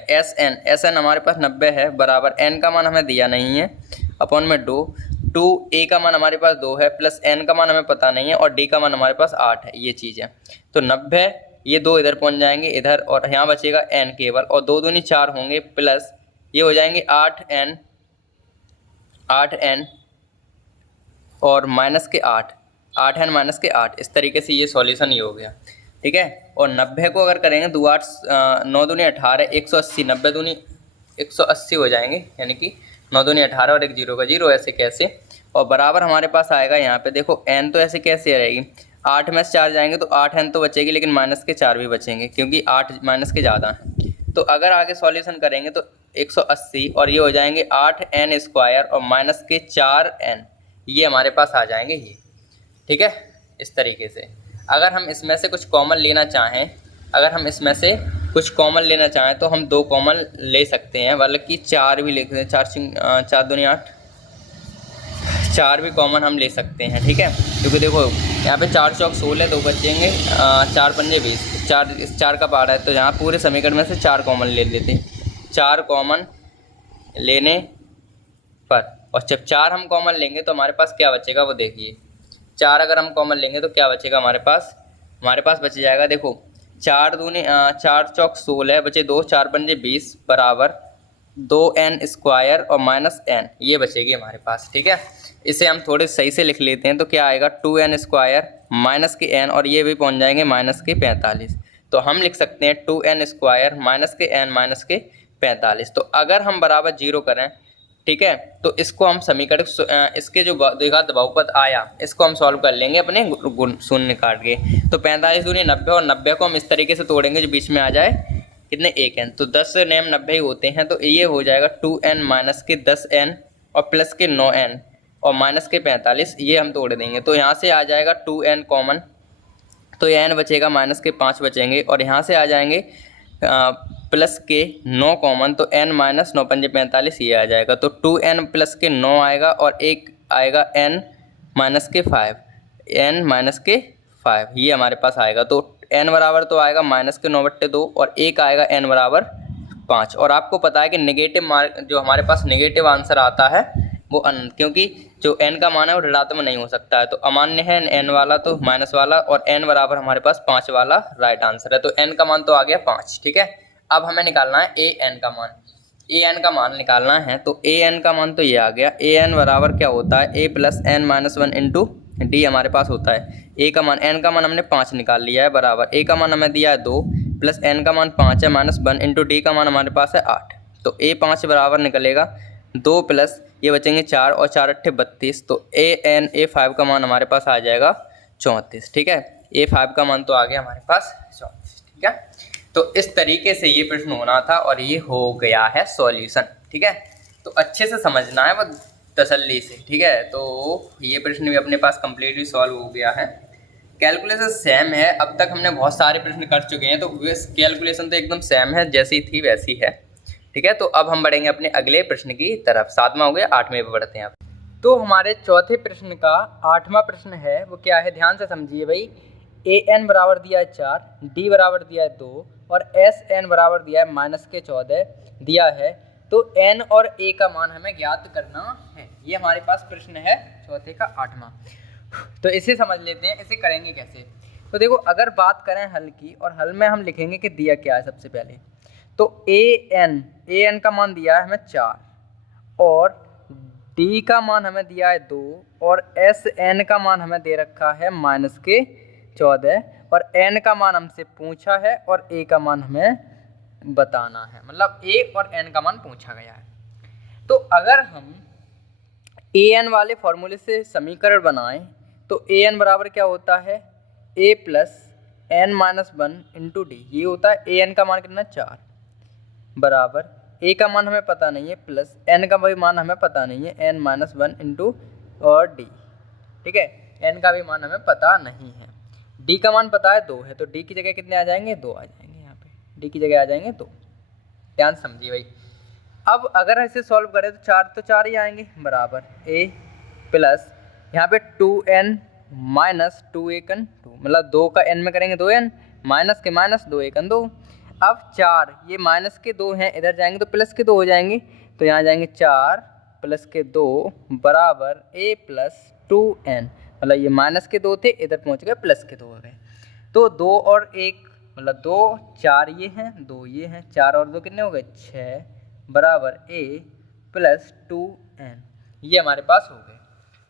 SN हमारे पास 90 है बराबर N का मान हमें दिया नहीं है अपॉन में 2A का मान हमारे पास 2 है प्लस N का मान हमें पता नहीं है और D का मान हमारे पास 8 है, ये चीज़ है। तो 90, ये 2 इधर पहुंच जाएंगे इधर और यहाँ बचेगा N केवल, और 2 दूनी 4 होंगे प्लस ये हो जाएंगे 8N और माइनस के 8N माइनस के 8। इस तरीके से ये सॉल्यूशन ही हो गया। ठीक है, और 90 को अगर करेंगे 2 8 9 दूनी 18 180, 90 दूनी 180 हो जाएंगे, यानी कि 9 दूनी 18 और एक 0 का 0, ऐसे कैसे। और बराबर हमारे पास आएगा यहाँ पे देखो N, तो ऐसे कैसे रहेगी, 8 में से 4 जाएंगे तो 8N तो बचेगी, लेकिन माइनस के 4 भी बचेंगे क्योंकि 8 माइनस के ज़्यादा हैं। तो अगर आगे सॉल्यूशन करेंगे तो 180 और ये हो जाएंगे 8N स्क्वायर और माइनस के 4N, ये हमारे पास आ जाएंगे ये। ठीक है, इस तरीके से अगर हम इसमें से कुछ कॉमन लेना चाहें, तो हम 2 कॉमन ले सकते हैं, बल्कि 4 भी लेते हैं। 4 दूनी 8, 4 भी कॉमन हम ले सकते हैं। ठीक है, क्योंकि देखो यहाँ पे 4 चौक 16, 2 बचेंगे, 4 पंजे 20, 4 का पारा है, तो यहाँ पूरे समीकरण में से 4 कॉमन ले लेते हैं। 4 कॉमन लेने पर, और जब 4 हम कॉमन लेंगे तो हमारे पास क्या बचेगा वो देखिए। 4 अगर हम कॉमन लेंगे तो क्या बचेगा हमारे पास बच जाएगा, देखो 4 चौक 16 बचे 2, 4 पंजे 20 बराबर 2N स्क्वायर और माइनस N, ये बचेगी हमारे पास। ठीक है, इसे हम थोड़े सही से लिख लेते हैं। तो क्या आएगा 2N स्क्वायर माइनस के N, और ये भी पहुंच जाएंगे माइनस के 45। तो हम लिख सकते हैं 2N स्क्वायर माइनस के N माइनस के 45। तो अगर हम बराबर 0 करें, ठीक है, तो इसको हम समीकरण, इसके जो द्विघात बहुपद आया इसको हम सॉल्व कर लेंगे अपने गुण शून्य काट के। तो 45 दूनी 90, और 90 को हम इस तरीके से तोड़ेंगे जो बीच में आ जाए कितने 1N, तो 10 नेम 90 ही होते हैं। तो ये हो जाएगा 2N माइनस के 10N और प्लस के 9N और माइनस के 45, ये हम तोड़ देंगे। तो यहाँ से आ जाएगा 2N कॉमन, तो ये N बचेगा, माइनस के 5 बचेंगे, और यहाँ से आ जाएंगे प्लस के 9 कॉमन, तो N माइनस 9 पंजे 45, ये आ जाएगा। तो 2N प्लस के 9 आएगा और एक आएगा N माइनस के 5, ये हमारे पास आएगा। तो N बराबर तो आएगा माइनस के 9/2 और एक आएगा N बराबर 5। और आपको पता है कि नेगेटिव मार्क जो हमारे पास नेगेटिव आंसर आता है वो अनंत, क्योंकि जो N का मान है वो ऋणात्मक नहीं हो सकता है। तो अमान्य है N वाला, तो माइनस वाला, और N बराबर हमारे पास 5 वाला राइट आंसर है। तो N का मान तो आ गया 5। ठीक है, अब हमें निकालना है AN का मान। AN का मान निकालना है, तो AN का मान तो ये आ गया। AN बराबर क्या होता है, A plus N minus 1 into D हमारे पास होता है। A का मान, N का मान हमने 5 निकाल लिया है बराबर, A का मान हमें दिया है 2 प्लस N का मान 5 है माइनस 1 इंटू D का मान हमारे पास है 8। तो A 5 बराबर निकलेगा 2 प्लस ये बचेंगे 4 और 4 अट्ठे 32। तो A5 का मान हमारे पास आ जाएगा 34। ठीक है, A5 का मान तो आ गया हमारे पास 34। ठीक है, तो इस तरीके से ये प्रश्न होना था और ये हो गया है सॉल्यूशन। ठीक है, तो अच्छे से समझना है वो तसल्ली से। ठीक है, तो ये प्रश्न भी अपने पास कम्प्लीटली सॉल्व हो गया है। कैलकुलेशन सेम है, अब तक हमने बहुत सारे प्रश्न कर चुके हैं, तो कैलकुलेशन तो एकदम सेम है, जैसी थी वैसी है। ठीक है, तो अब हम बढ़ेंगे अपने अगले प्रश्न की तरफ। 7वां हो गया, 8वें पे बढ़ते हैं आप। तो हमारे चौथे प्रश्न का 8वां प्रश्न है, वो क्या है, ध्यान से समझिए भाई। an बराबर दिया है 4, d बराबर दिया है 2 और sn बराबर दिया है -14 दिया है। तो n और a का मान हमें ज्ञात करना है। ये हमारे पास प्रश्न है चौथे का 8वां। तो इसे समझ लेते हैं, इसे करेंगे कैसे। तो देखो, अगर बात करें हल की, और हल में हम लिखेंगे कि दिया क्या है सबसे पहले। तो an का मान दिया है हमें 4 और d का मान हमें दिया है 2 और sn का मान हमें दे रखा है -14 और n का मान हमसे पूछा है और a का मान हमें बताना है, मतलब a और n का मान पूछा गया है। तो अगर हम an वाले फॉर्मूले से समीकरण बनाएं तो an बराबर क्या होता है, a plus n minus 1 into D. ये होता है an का मान कितना 4 बराबर a का मान हमें पता नहीं है प्लस n का भी मान हमें पता नहीं है n माइनस 1 इंटू और d। ठीक है, n का भी मान हमें पता नहीं है। d का मान पता है 2 है, तो d की जगह कितने आ जाएंगे, 2 आ जाएंगे। यहाँ पे d की जगह आ जाएंगे 2। ध्यान समझिए भाई। अब अगर इसे सॉल्व करें तो 4 ही आएंगे बराबर a प्लस यहाँ पे 2n माइनस 2 एकन 2, मतलब 2 का n में करेंगे 2n माइनस के माइनस 2 एकन 2। अब 4 ये माइनस के 2 हैं, इधर जाएंगे तो प्लस के 2 हो जाएंगे, तो यहाँ जाएंगे 4 प्लस के 2 बराबर a प्लस 2n, मतलब ये माइनस के 2 थे, इधर पहुँच गए प्लस के 2 हो गए। तो 2 और 1 मतलब 2, 4 ये हैं, 2 ये हैं, 4 और 2 कितने हो गए 6 बराबर a प्लस 2n, ये हमारे पास हो गए।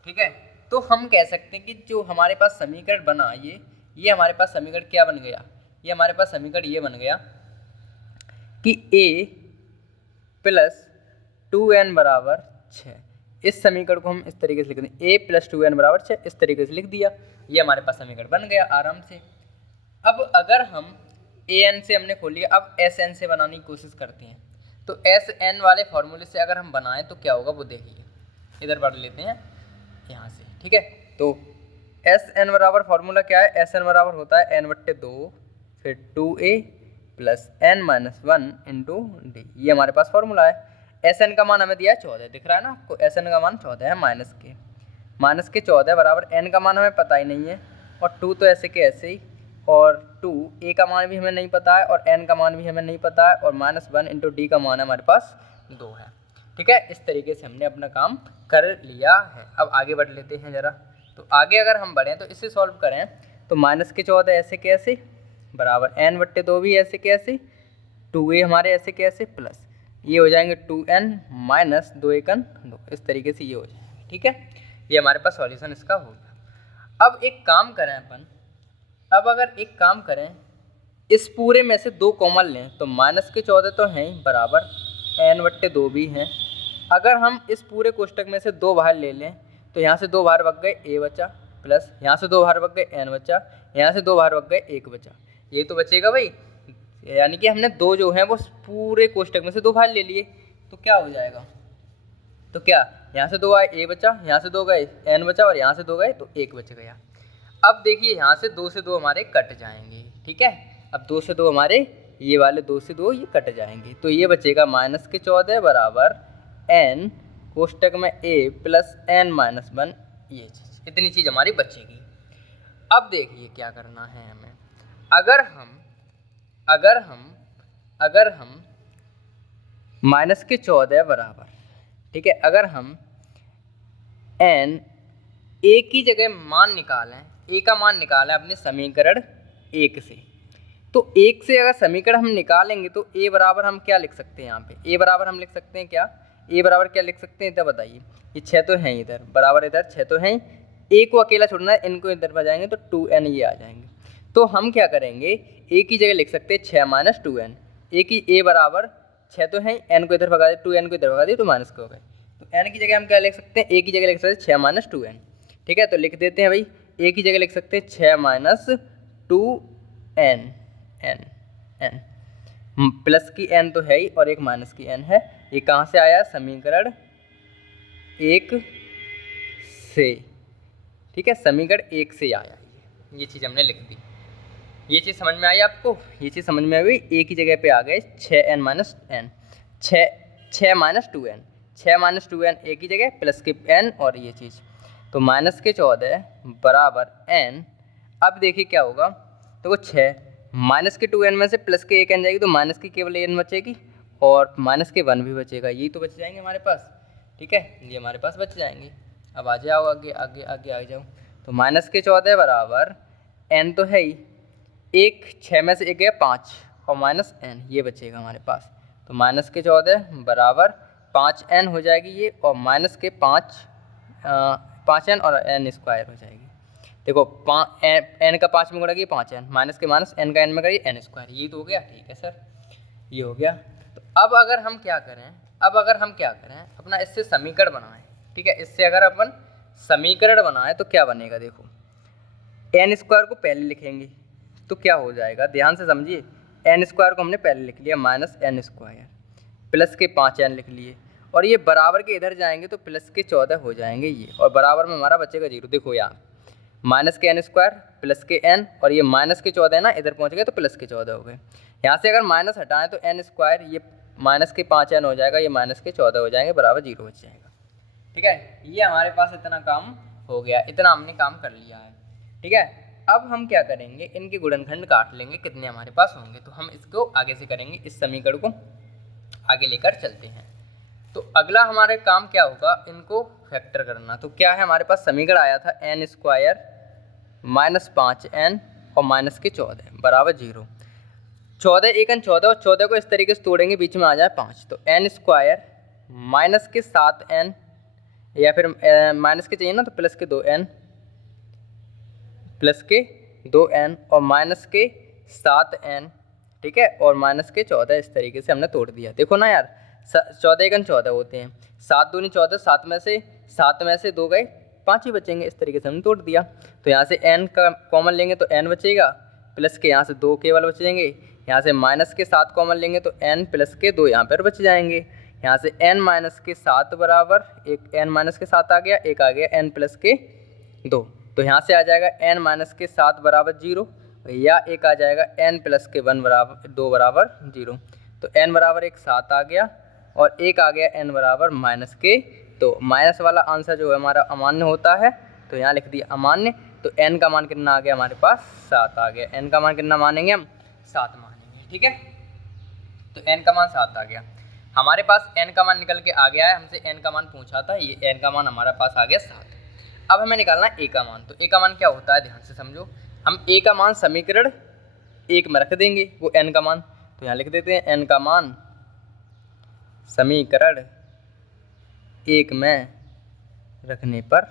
ठीक है, तो हम कह सकते हैं कि जो हमारे पास समीकरण बना ये हमारे पास समीकरण क्या बन गया, ये हमारे पास समीकरण ये बन गया कि a प्लस 2n बराबर 6। इस समीकरण को हम इस तरीके से लिख दें, a प्लस 2n बराबर 6, इस तरीके से लिख दिया। ये हमारे पास समीकरण बन गया आराम से। अब अगर हम an से हमने खोल लिया, अब sn से बनाने की कोशिश करते हैं। तो sn वाले फॉर्मूले से अगर हम बनाएं तो क्या होगा वो देखिए, इधर पढ़ लेते हैं यहाँ से। ठीक है, तो sn बराबर फॉर्मूला क्या है, sn बराबर होता है n/2 फिर 2a plus n minus 1 into D. ये हमारे पास फॉर्मूला है। sn का मान हमें दिया है 14, दिख रहा है ना आपको, sn का मान 14 है माइनस के 14 बराबर n का मान हमें पता ही नहीं है और 2 तो ऐसे के ऐसे ही, और 2 a का मान भी हमें नहीं पता है और n का मान भी हमें नहीं पता है, और -1 इंटू डी का मान हमारे पास 2 है। ठीक है, इस तरीके से हमने अपना काम कर लिया है। अब आगे बढ़ लेते हैं ज़रा। तो आगे अगर हम बढ़ें तो इसे सॉल्व करें तो माइनस के 14 ऐसे कैसे बराबर n/2 भी ऐसे कैसे, 2a हमारे ऐसे कैसे प्लस ये हो जाएंगे 2n माइनस 2 एकन 2, इस तरीके से ये हो जाएंगे। ठीक है, ये हमारे पास सॉल्यूशन इसका हो गया। अब एक काम करें अपन, अब अगर एक काम करें, इस पूरे में से 2 कॉमन लें तो माइनस के 14 तो हैं ही बराबर n/2 भी हैं। अगर हम इस पूरे कोष्टक में से 2 बाहर ले लें तो यहाँ से 2 बाहर बच गए a बचा प्लस यहाँ से 2 बाहर बच गए n बचा, यहाँ से 2 बाहर बच गए 1 बचा, ये तो बचेगा भाई। यानी कि हमने 2 जो हैं वो पूरे कोष्टक में से 2 बाहर ले लिए, तो क्या हो जाएगा, तो क्या यहाँ से 2 आए a बचा, यहाँ से 2 गए n बचा और यहाँ से 2 गए तो 1 बच गया। अब देखिए यहाँ से 2 से 2 हमारे कट जाएंगे। ठीक है, अब 2 से 2 हमारे ये वाले 2 से 2 ये कट जाएंगे, तो ये बचेगा माइनस के 14 बराबर n कोष्टक में a प्लस n माइनस 1, ये चीज़ इतनी चीज़ हमारी बचेगी। अब देखिए क्या करना है हमें, अगर हम माइनस के 14 बराबर, ठीक है, अगर हम n a की जगह मान निकालें, a का मान निकालें अपने समीकरण 1 से, तो 1 से अगर समीकरण हम निकालेंगे तो a बराबर हम क्या लिख सकते हैं, यहाँ पे a बराबर हम लिख सकते हैं क्या, a बराबर क्या लिख सकते हैं इधर बताइए, ये 6 तो हैं इधर बराबर, इधर 6 तो हैं, a को अकेला छोड़ना है, इनको इधर बजाएंगे तो 2n ये आ जाएंगे। तो हम क्या करेंगे, a की जगह लिख सकते हैं 6 माइनस 2n, a बराबर 6 तो हैं, n को इधर भगा दिए, 2n को इधर भगा दिए तो माइनस के हो गए, तो n की जगह हम क्या लिख सकते हैं, a की जगह लिख सकते हैं 6 माइनस 2n। ठीक है, तो लिख देते हैं भाई, a की जगह लिख सकते हैं 6 माइनस 2n n। प्लस की एन तो है ही और एक माइनस की एन है। ये कहाँ से आया? समीकरण 1 से, ठीक है, समीकरण 1 से आया ये चीज़ हमने लिख दी। ये चीज़ समझ में आई आपको? ये चीज़ समझ में आई? एक ही जगह पे आ गए 6n minus N, 6 minus 2n, 6 minus 2n एक ही जगह, प्लस के n और ये चीज़, तो माइनस के 14 बराबर n। अब देखिए क्या होगा, तो वो 6 माइनस के 2n में से प्लस के 1n जाएगी तो माइनस की केवल n बचेगी और माइनस के 1 भी बचेगा, यही तो बच जाएंगे हमारे पास, ठीक है, ये हमारे पास बच जाएंगे। अब आ जाओ आगे आगे आगे आ जाओ, तो माइनस के 14 बराबर n तो है ही, एक 6 में से एक गया 5 और माइनस n, ये बचेगा हमारे पास, तो माइनस के 14 बराबर 5n हो जाएगी ये, और माइनस के 5n और n स्क्वायर हो जाएगी। देखो n का 5 में गुणा किया 5n, माइनस के माइनस n का n में करिए n स्क्वायर, ये तो हो गया, ठीक है सर, ये हो गया। तो अब अगर हम क्या करें, अपना इससे समीकरण बनाएं, ठीक है, इससे अगर अपन समीकरण बनाएं तो क्या बनेगा, देखो n स्क्वायर को पहले लिखेंगे तो क्या हो जाएगा, ध्यान से समझिए, n स्क्वायर को हमने पहले लिख लिया माइनस n स्क्वायर, प्लस के 5n लिख लिए, और ये बराबर के इधर जाएंगे तो प्लस के 14 हो जाएंगे ये, और बराबर में हमारा बचेगा 0। देखो यहाँ माइनस के n स्क्वायर प्लस के n, और ये माइनस के 14 है ना, इधर पहुँच गए तो प्लस के 14 हो गए। यहाँ से अगर माइनस हटाएं तो n स्क्वायर, ये माइनस के 5n हो जाएगा, ये माइनस के 14 हो जाएंगे, बराबर 0 बच जाएगा, ठीक है। ये हमारे पास इतना काम हो गया, इतना हमने काम कर लिया है, ठीक है। अब हम क्या करेंगे, इनके गुणनखंड काट लेंगे, कितने हमारे पास होंगे, तो हम इसको आगे से करेंगे, इस समीकरण को आगे लेकर चलते हैं। तो अगला हमारे काम क्या होगा, इनको फैक्टर करना। तो क्या है हमारे पास, समीकरण आया था n स्क्वायर माइनस 5n और माइनस के 14 बराबर 0। 14 एक n 14, और 14 को इस तरीके से तोड़ेंगे बीच में आ जाए 5, तो n स्क्वायर माइनस के 7n, या फिर माइनस के चाहिए ना तो प्लस के 2n, प्लस के 2n और माइनस के 7n, ठीक है, और माइनस के 14, इस तरीके से हमने तोड़ दिया। देखो ना यार, 14 एक 14 होते हैं, 7 दूनी 14, 7 में से 2 गए, 5 ही बचेंगे, इस तरीके से हमने तोड़ दिया। तो यहाँ से n का कॉमन लेंगे तो n बचेगा, प्लस के यहाँ से 2 केवल बचेंगे, यहाँ से माइनस के 7 कॉमन लेंगे तो n प्लस के 2 यहाँ पर बच जाएंगे। यहाँ से n माइनस के 7 बराबर, एक n माइनस के 7 आ गया, एक आ गया n प्लस के 2, तो यहाँ से आ जाएगा n माइनस के 7 बराबर 0, या एक आ जाएगा n प्लस के 1 बराबर 2 बराबर 0। तो n बराबर एक 7 आ गया, और एक आ गया n बराबर माइनस के 2। माइनस वाला आंसर जो है हमारा अमान्य होता है, तो यहाँ लिख दिया अमान्य। तो n का मान कितना आ गया हमारे पास, 7 आ गया। n का मान कितना मानेंगे हम, 7 मानेंगे, ठीक है। तो n का मान 7 आ गया हमारे पास, n का मान निकल के आ गया है, हमसे n का मान पूछा था, ये n का मान हमारे पास आ गया 7। अब हमें निकालना है a का मान। तो a का मान क्या होता है, ध्यान से समझो, हम a का मान समीकरण 1 में रख देंगे, वो n का मान, तो यहाँ लिख देते हैं n का मान समीकरण 1 में रखने पर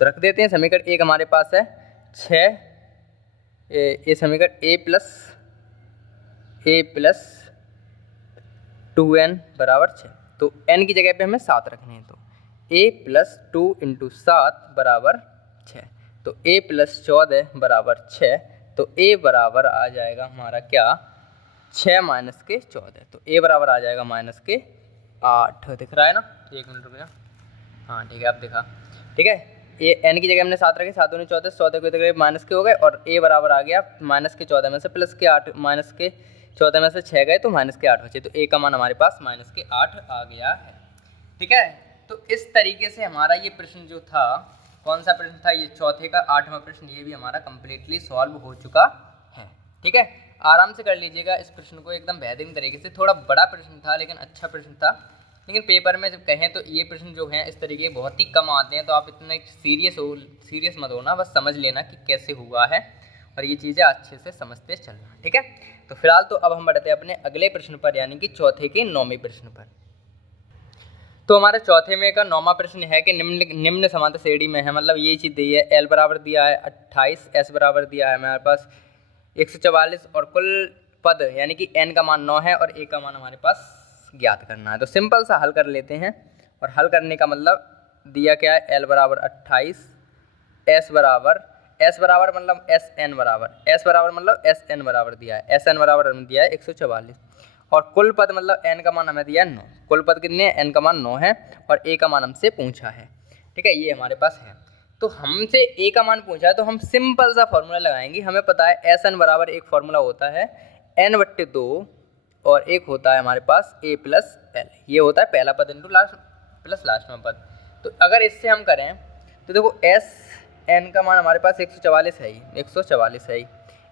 तो रख देते हैं। समीकरण 1 हमारे पास है 6, ये समीकरण a प्लस 2n बराबर 6, तो n की जगह पे हमें 7 रखने हैं, तो a प्लस 2 इंटू 7 बराबर 6, तो a प्लस 14 बराबर 6, तो a बराबर आ जाएगा हमारा क्या, 6 माइनस के 14, तो a बराबर आ जाएगा माइनस के 8। दिख रहा है ना, 1 मिनट रुपया, हाँ ठीक है, अब दिखा, ठीक है। ये n की जगह हमने 7 रखे, 7 दूनी 14, 14 के जगह माइनस के हो गए, और a बराबर आ गया माइनस के 14 में से प्लस के 8, माइनस के 14 में से 6 गए तो माइनस के 8 बचे, तो a का मान हमारे पास माइनस के 8 आ गया है, ठीक है। तो इस तरीके से हमारा ये प्रश्न जो था, कौन सा प्रश्न था, ये चौथे का 8वां प्रश्न, ये भी हमारा कम्प्लीटली सॉल्व हो चुका है, ठीक है। आराम से कर लीजिएगा इस प्रश्न को, एकदम बेहतरीन तरीके से। थोड़ा बड़ा प्रश्न था लेकिन अच्छा प्रश्न था, लेकिन पेपर में जब कहें तो ये प्रश्न जो हैं इस तरीके बहुत ही कम आते हैं, तो आप इतने सीरियस मत होना, बस समझ लेना कि कैसे हुआ है, और ये चीज़ें अच्छे से समझते चलना, ठीक है। तो फिलहाल तो अब हम बढ़ते हैं अपने अगले प्रश्न पर, यानी कि चौथे के 9वें प्रश्न पर। तो हमारे चौथे में का 9वां प्रश्न है कि निम्न समांतर श्रेणी में है, मतलब ये चीज़ दी है, l बराबर दिया है 28, s बराबर दिया है हमारे पास 144, और कुल पद यानी कि n का मान 9 है, और a का मान हमारे पास ज्ञात करना है। तो सिंपल सा हल कर लेते हैं, और हल करने का मतलब दिया क्या है, l बराबर 28, s बराबर एस बराबर मतलब एस एन बराबर दिया है, एस एन बराबर हमें दिया है 144 और कुल पद मतलब एन का मान हमें दिया है 9। कुल पद कितने हैं? एन का मान 9 है और ए का मान हमसे पूछा है। ठीक है, ये हमारे पास है। तो हमसे ए का मान पूछा है तो हम सिंपल सा फॉर्मूला लगाएंगे। हमें पता है एस एन बराबर एक फॉर्मूला होता है n/2 और एक होता है हमारे पास a प्लस एल। ये होता है पहला पद इंटू लास्ट प्लस लास्ट में पद। तो अगर इससे हम करें तो देखो एस एन का मान हमारे पास 144 है ही, 144 है ही,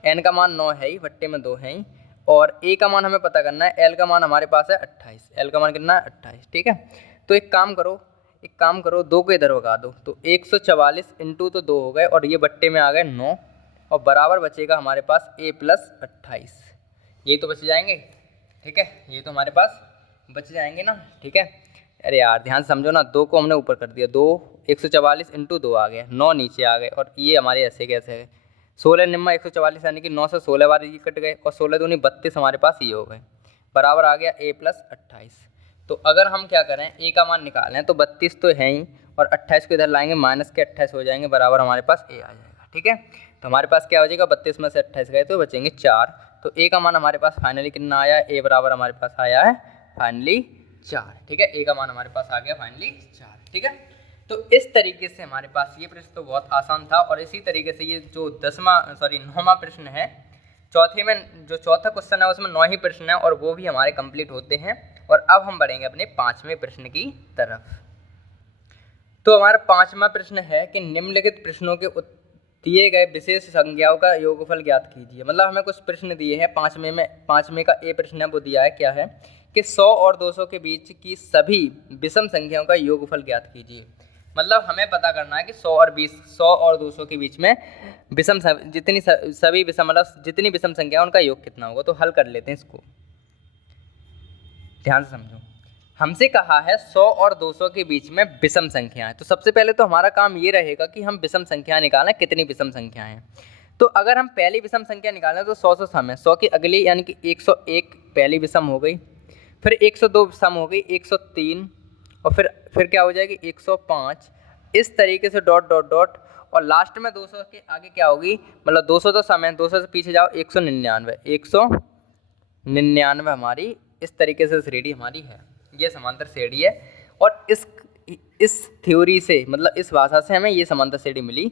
एन का मान 9 है ही, बट्टे में 2 है ही और ए का मान हमें पता करना है। एल का मान हमारे पास है 28, एल का मान कितना है 28। ठीक है, तो एक काम करो 2 को इधर भगा दो तो 144 इंटू तो 2 हो गए और ये बट्टे में आ गए 9 और बराबर बचेगा हमारे पास a प्लस 28। ये तो बच जाएंगे। ठीक है, ये तो हमारे पास बच जाएंगे ना। ठीक है, अरे यार ध्यान से समझो ना, 2 को हमने ऊपर कर दिया, 2 144 इंटू 2 आ गए, 9 नीचे आ गए और ये हमारे ऐसे कैसे है 16 निम्मा 144 यानी कि 9 से 16 बार ये कट गए और 16 दूनी 32 हमारे पास ये हो गए, बराबर आ गया a प्लस 28। तो अगर हम क्या करें a का मान निकालें तो 32 तो है ही और 28 को इधर लाएंगे माइनस के 28 हो जाएंगे, बराबर हमारे पास a आ जाएगा। ठीक है, तो हमारे पास क्या हो जाएगा 32 में से 28 गए तो बचेंगे 4। तो a का मान हमारे पास फाइनली कितना आया है? a बराबर हमारे पास आया है फाइनली 4। ठीक है, a का मान हमारे पास आ गया फाइनली 4। ठीक है, तो इस तरीके से हमारे पास ये प्रश्न तो बहुत आसान था और इसी तरीके से ये जो 9वां प्रश्न है, चौथे में जो चौथा क्वेश्चन है उसमें 9 ही प्रश्न है और वो भी हमारे कंप्लीट होते हैं। और अब हम बढ़ेंगे अपने 5वें प्रश्न की तरफ। तो हमारा 5वां प्रश्न है कि निम्नलिखित प्रश्नों के दिए गए विशेष संख्याओं का योगफल ज्ञात कीजिए। मतलब हमें कुछ प्रश्न दिए हैं, 5वें का ए प्रश्न है, वो दिया है क्या है कि 100 और 200 के बीच की सभी विषम संख्याओं का योगफल ज्ञात कीजिए। मतलब हमें पता करना है कि 100 और 200 के बीच में जितनी विषम संख्या उनका योग कितना होगा। तो हल कर लेते हैं इसको, ध्यान से समझो। हमसे कहा है 100 और 200 के बीच में विषम संख्या है। तो सबसे पहले तो हमारा काम ये रहेगा कि हम विषम संख्या निकालें, कितनी विषम संख्या हैं। तो अगर हम पहली विषम संख्या निकालें तो 100 से सम है, 100 की अगली यानी कि 101 पहली विषम हो गई, फिर 102 सम हो गई, 103 और फिर क्या हो जाएगी 105। इस तरीके से डॉट डॉट डॉट और लास्ट में 200 के आगे क्या होगी, मतलब 200 तो सम है, 200 से पीछे जाओ 199 हमारी इस तरीके से श्रेणी हमारी है। ये समांतर श्रेणी है और इस थ्योरी से मतलब इस भाषा से हमें ये समांतर श्रेणी मिली।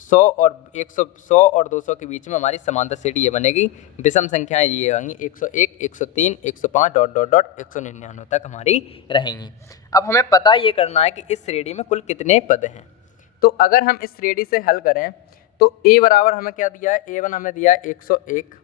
100 और 200 के बीच में हमारी समांतर श्रेणी ये बनेगी। विषम संख्याएं ये होंगी 101, 103, 105 डॉट डॉट डॉट 199 तक हमारी रहेंगी। अब हमें पता ये करना है कि इस श्रेणी में कुल कितने पद हैं। तो अगर हम इस श्रेणी से हल करें तो a बराबर हमें क्या दिया है, a1 हमें दिया है 101,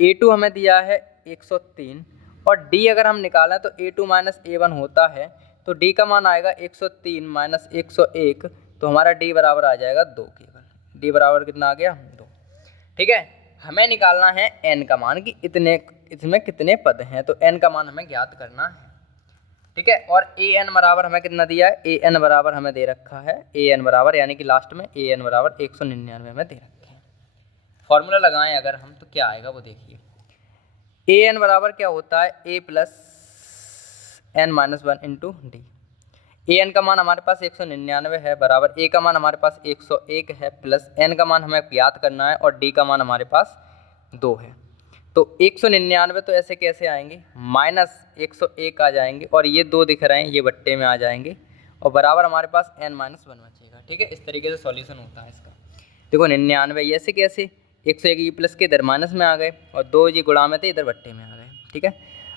a2 हमें दिया है 103 और d अगर हम निकालें तो a2 माइनस a1 होता है तो d का मान आएगा 103 माइनस 101, तो हमारा d बराबर आ जाएगा 2। केवल d बराबर कितना आ गया 2। ठीक है, हमें निकालना है n का मान कि इसमें कितने पद हैं। तो n का मान हमें ज्ञात करना है। ठीक है, और an बराबर हमें कितना दिया है, an बराबर हमें दे रखा है, an बराबर यानी कि लास्ट में an बराबर 199 हमें दे रखे हैं। फॉर्मूला लगाएं अगर हम तो क्या आएगा वो देखिए। an बराबर क्या होता है a plus n minus 1 into D. an का मान हमारे पास 199 है बराबर a का मान हमारे पास 101 है प्लस n का मान हमें ज्ञात करना है और d का मान हमारे पास 2 है। तो 199 तो ऐसे कैसे आएंगे, माइनस 101 आ जाएंगे और ये 2 दिख रहे हैं ये बट्टे में आ जाएंगे और बराबर हमारे पास n माइनस 1 बचेगा। ठीक है, इस तरीके से सॉल्यूशन होता है इसका। देखो 99 ऐसे कैसे, 101 ये प्लस के इधर माइनस में आ गए और 2 ये गुणा में थे इधर बट्टे में आ गए। ठीक है,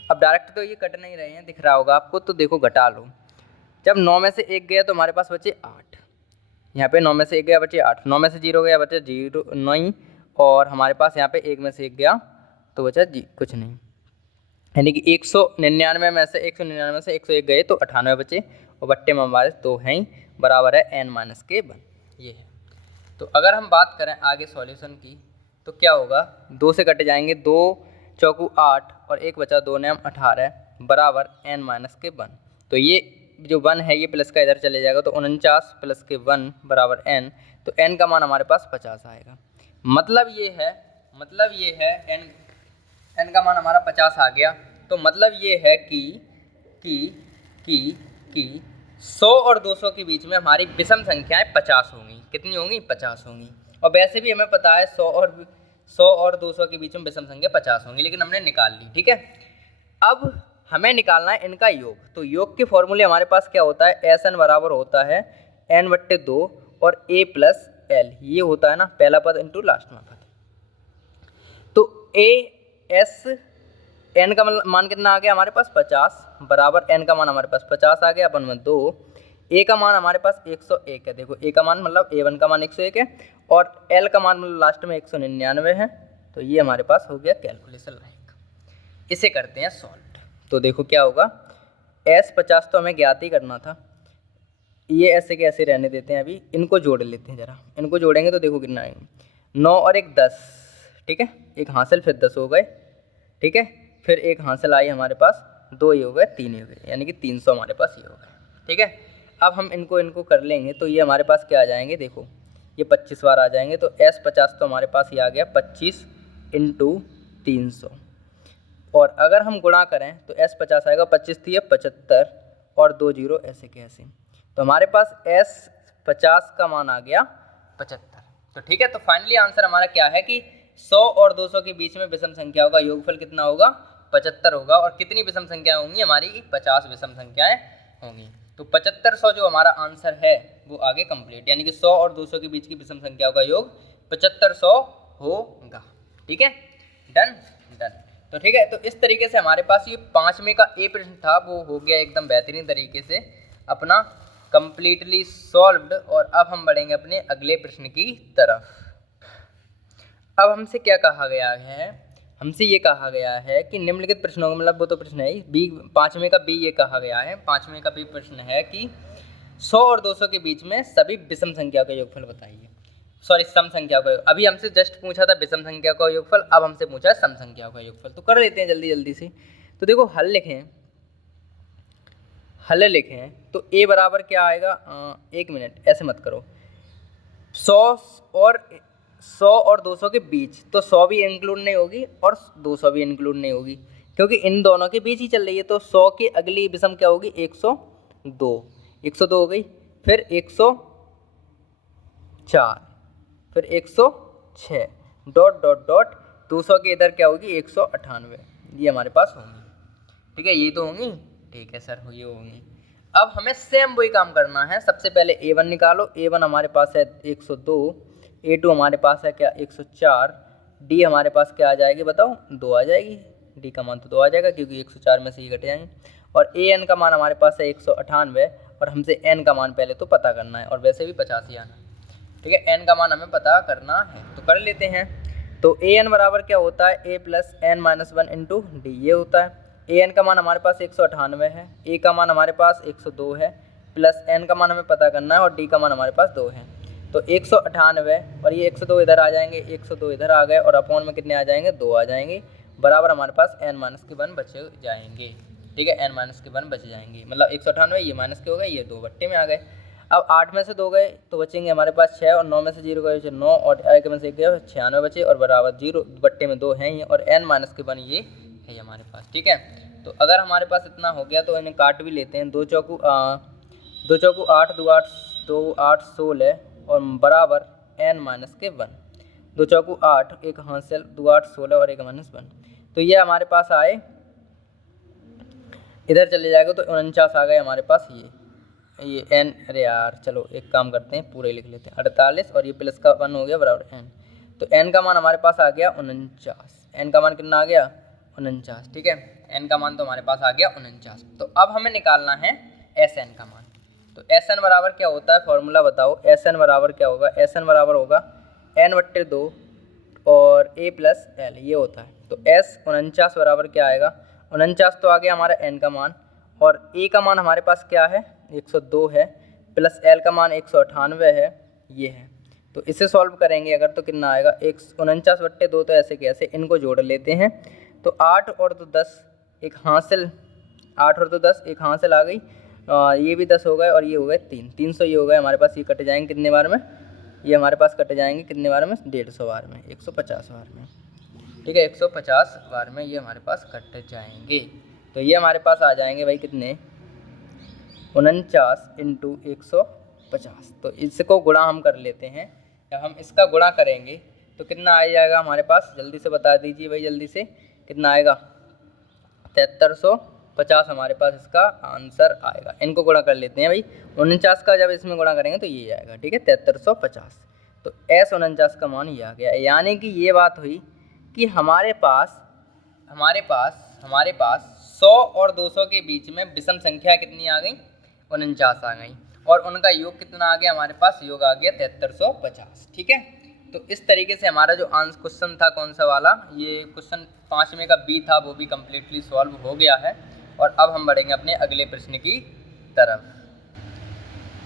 अब डायरेक्ट तो ये कट नहीं रहे हैं, दिख रहा होगा आपको, तो देखो घटा लो। जब 9 में से 1 गया तो हमारे पास बचे 8, यहाँ पे 9 में से 1 गया बचे 8, 9 में से 0 गया बचे 0 नहीं और हमारे पास यहाँ पे 1 में से 1 गया तो बचा जी कुछ नहीं, यानी कि 199 में से 101 गए तो 98 बचे और बट्टे में हमारे 2 हैं ही, बराबर है n माइनस के 1। ये है। तो अगर हम बात करें आगे सॉल्यूशन की तो क्या होगा, 2 से कट जाएंगे, 2 चौकू 8 और 1 बचा 2 ने हम 18 बराबर n माइनस के 1। तो ये जो 1 है ये प्लस का इधर चले जाएगा तो 49 प्लस के 1 बराबर n। तो n का मान हमारे पास 50 आएगा। मतलब ये है n का मान हमारा 50 आ गया। तो मतलब ये है कि 100 और 200 के बीच में हमारी विषम संख्याएं 50 होंगी। कितनी होंगी, 50 होंगी। और वैसे भी हमें पता है 100 और 200 के बीच में विषम संख्या 50 होंगी, लेकिन हमने निकाल ली। ठीक है, अब हमें निकालना है इनका योग। तो योग के फॉर्मूले हमारे पास क्या होता है, एस एन बराबर होता है n/2 और a प्लस एल, ये होता है ना पहला पद इंटू लास्ट में पद। तो a s n का मान कितना आ गया हमारे पास 50 बराबर n का मान हमारे पास 50 आ गया, अपन में 2, a का मान हमारे पास 101 है। देखो a का मान मतलब a1 का मान 101 है और l का मान मतलब लास्ट में 199 है। तो ये हमारे पास हो गया कैलकुलेशन लाइक। इसे करते हैं सॉल्व। तो देखो क्या होगा, s 50 तो हमें ज्ञात ही करना था, ये ऐसे के ऐसे रहने देते हैं। अभी इनको जोड़ लेते हैं जरा, इनको जोड़ेंगे तो देखो कितना आएंगे, 9 और 1 10। ठीक है, एक हासिल फिर 10 हो गए। ठीक है, फिर एक हासिल आई हमारे पास, 2 ये हो गए, 3 ये हो गए, यानी कि 300 हमारे पास ये हो गए। ठीक है, अब हम इनको कर लेंगे तो ये हमारे पास क्या आ जाएंगे, देखो ये 25 बार आ जाएंगे। तो s 50 तो हमारे पास ये आ गया 25 × 300, और अगर हम गुणा करें तो s 50 आएगा, 25 थी 75 और 2 जीरो ऐसे के ऐसे। तो हमारे पास s 50 का मान आ गया 75। तो ठीक है, तो फाइनली आंसर हमारा क्या है कि 100 और 200 के बीच में विषम संख्याओं का योगफल कितना होगा, 75 होगा। और कितनी विषम संख्याएं होंगी हमारी, 50 विषम संख्याएं होंगी। तो 75 100 जो हमारा आंसर है वो आगे कंप्लीट, यानी कि 100 और 200 के बीच की विषम संख्याओं का योग 75 100 होगा। ठीक है, डन डन। तो ठीक है, तो इस तरीके से हमारे पास ये 5वें का ए प्रश्न था वो हो गया एकदम बेहतरीन तरीके से अपना कंप्लीटली सॉल्व्ड। और अब हम बढ़ेंगे अपने अगले प्रश्न की तरफ। अब हमसे क्या कहा गया है, हमसे ये कहा गया है कि निम्नलिखित प्रश्नों का मतलब वो तो प्रश्न है बी, 5वें का बी ये कहा गया है, 5वें का बी प्रश्न है कि 100 और 200 के बीच में सभी विषम संख्या का योगफल बताइए। सॉरी, सम संख्या का। अभी हमसे जस्ट पूछा था विषम संख्या का योगफल, अब हमसे पूछा है सम संख्या का योगफल। तो कर लेते हैं जल्दी जल्दी से। तो देखो हल लिखें तो a बराबर क्या आएगा, 1 मिनट ऐसे मत करो, 100 और 200 के बीच, तो 100 भी इंक्लूड नहीं होगी और 200 भी इंक्लूड नहीं होगी, क्योंकि इन दोनों के बीच ही चल रही है। तो 100 की अगली विषम क्या होगी, 102, 102 हो गई, फिर 104, फिर 106, डॉट डॉट डॉट 200 के इधर क्या होगी, 198, ये हमारे पास होंगी। ठीक है, ये तो होंगी। ठीक है सर, ये होंगी। अब हमें सेम वही काम करना है। सबसे पहले a1 निकालो, a1 हमारे पास है 102, a2 हमारे पास है क्या 104, d हमारे पास क्या आ जाएगी बताओ, 2 आ जाएगी, d का मान तो 2 आ जाएगा क्योंकि 104 में से ये घट जाएंगे। और an का मान हमारे पास है 198, और हमसे n का मान पहले तो पता करना है, और वैसे भी 50 ही आना है। ठीक है, n का मान हमें पता करना है, तो कर लेते हैं। तो an बराबर क्या होता है, a plus n minus 1 into D, ये होता है। an का मान हमारे पास 198 है, a का मान हमारे पास 102 है, प्लस n का मान हमें पता करना है, और d का मान हमारे पास 2 है। तो 198 और ये 102 इधर आ जाएंगे, 102 इधर आ गए, और अपॉन में कितने आ जाएंगे, 2 आ जाएंगे, बराबर हमारे पास n माइनस के 1 बचे जाएंगे। ठीक है, n माइनस के 1 बच जाएंगे, मतलब 198 ये माइनस के हो गए, ये 2 बट्टे में आ गए। अब 8 में से 2 गए तो बचेंगे हमारे पास 6, और 9 में से 0 गए 9, और 1 में से 1 गया 96 बचे, और बराबर 0 बट्टे में 2 हैं ये, और n माइनस के 1 ये है हमारे पास। ठीक है, तो अगर हमारे पास इतना हो गया तो इन्हें काट भी लेते हैं। 2 चौकू 8, 2 8 16, और बराबर n माइनस के 1, 2 चौकू 8, एक हासिल 2 8 16 और 1 माइनस 1। तो ये हमारे पास आए, इधर चले जाएगा तो 49 आ गए हमारे पास। ये n, अरे यार चलो एक काम करते हैं, पूरे लिख लेते हैं, 48, और ये प्लस का 1 हो गया बराबर n। तो n का मान हमारे पास आ गया 49, n का मान कितना आ गया 49। ठीक है, n का मान तो हमारे पास आ गया 49। तो अब हमें निकालना है Sn का मान। तो Sn बराबर क्या होता है, फॉर्मूला बताओ। Sn बराबर क्या होगा, Sn बराबर होगा n/2 और a प्लस l, ये होता है। तो S 49 बराबर क्या आएगा, 49 तो आ गया हमारा n का मान, और a का मान हमारे पास क्या है 102 है, प्लस l का मान 198 है, ये है। तो इसे सॉल्व करेंगे अगर तो कितना आएगा, 49/2, तो ऐसे कैसे, इनको जोड़ लेते हैं। तो 8 और 2 10, एक हासिल, 8 और 2 10, एक हासिल आ गई, ये भी 10 हो गए, और ये हो गए 3, 300 ये हो गए हमारे पास। ये कट जाएंगे कितने बार में, ये हमारे पास कट जाएंगे कितने बार में, 150 बार में, 150 बार में। ठीक है, 150 बार में ये हमारे पास कट जाएंगे। तो ये हमारे पास आ जाएंगे भाई कितने, 49 × 150। तो इसको गुणा हम कर लेते हैं जब हम इसका गुणा करेंगे तो कितना आ जाएगा हमारे पास, जल्दी से बता दीजिए भाई, जल्दी से कितना आएगा, 7350 हमारे पास इसका आंसर आएगा। इनको गुणा कर लेते हैं भाई, 49 का जब इसमें गुणा करेंगे तो ये आएगा, ठीक है, 7350। तो S49 का मान ये आ गया, यानी कि ये बात हुई कि हमारे पास 100 और 200 के बीच में विषम संख्या कितनी आ गई, 49 आ गई, और उनका योग कितना आ गया हमारे पास, योग आ गया 7350, ठीक है। तो इस तरीके से हमारा जो आंसर क्वेश्चन था कौन सा वाला, ये क्वेश्चन 5वें का बी था, वो भी कम्प्लीटली सॉल्व हो गया है। और अब हम बढ़ेंगे अपने अगले प्रश्न की तरफ।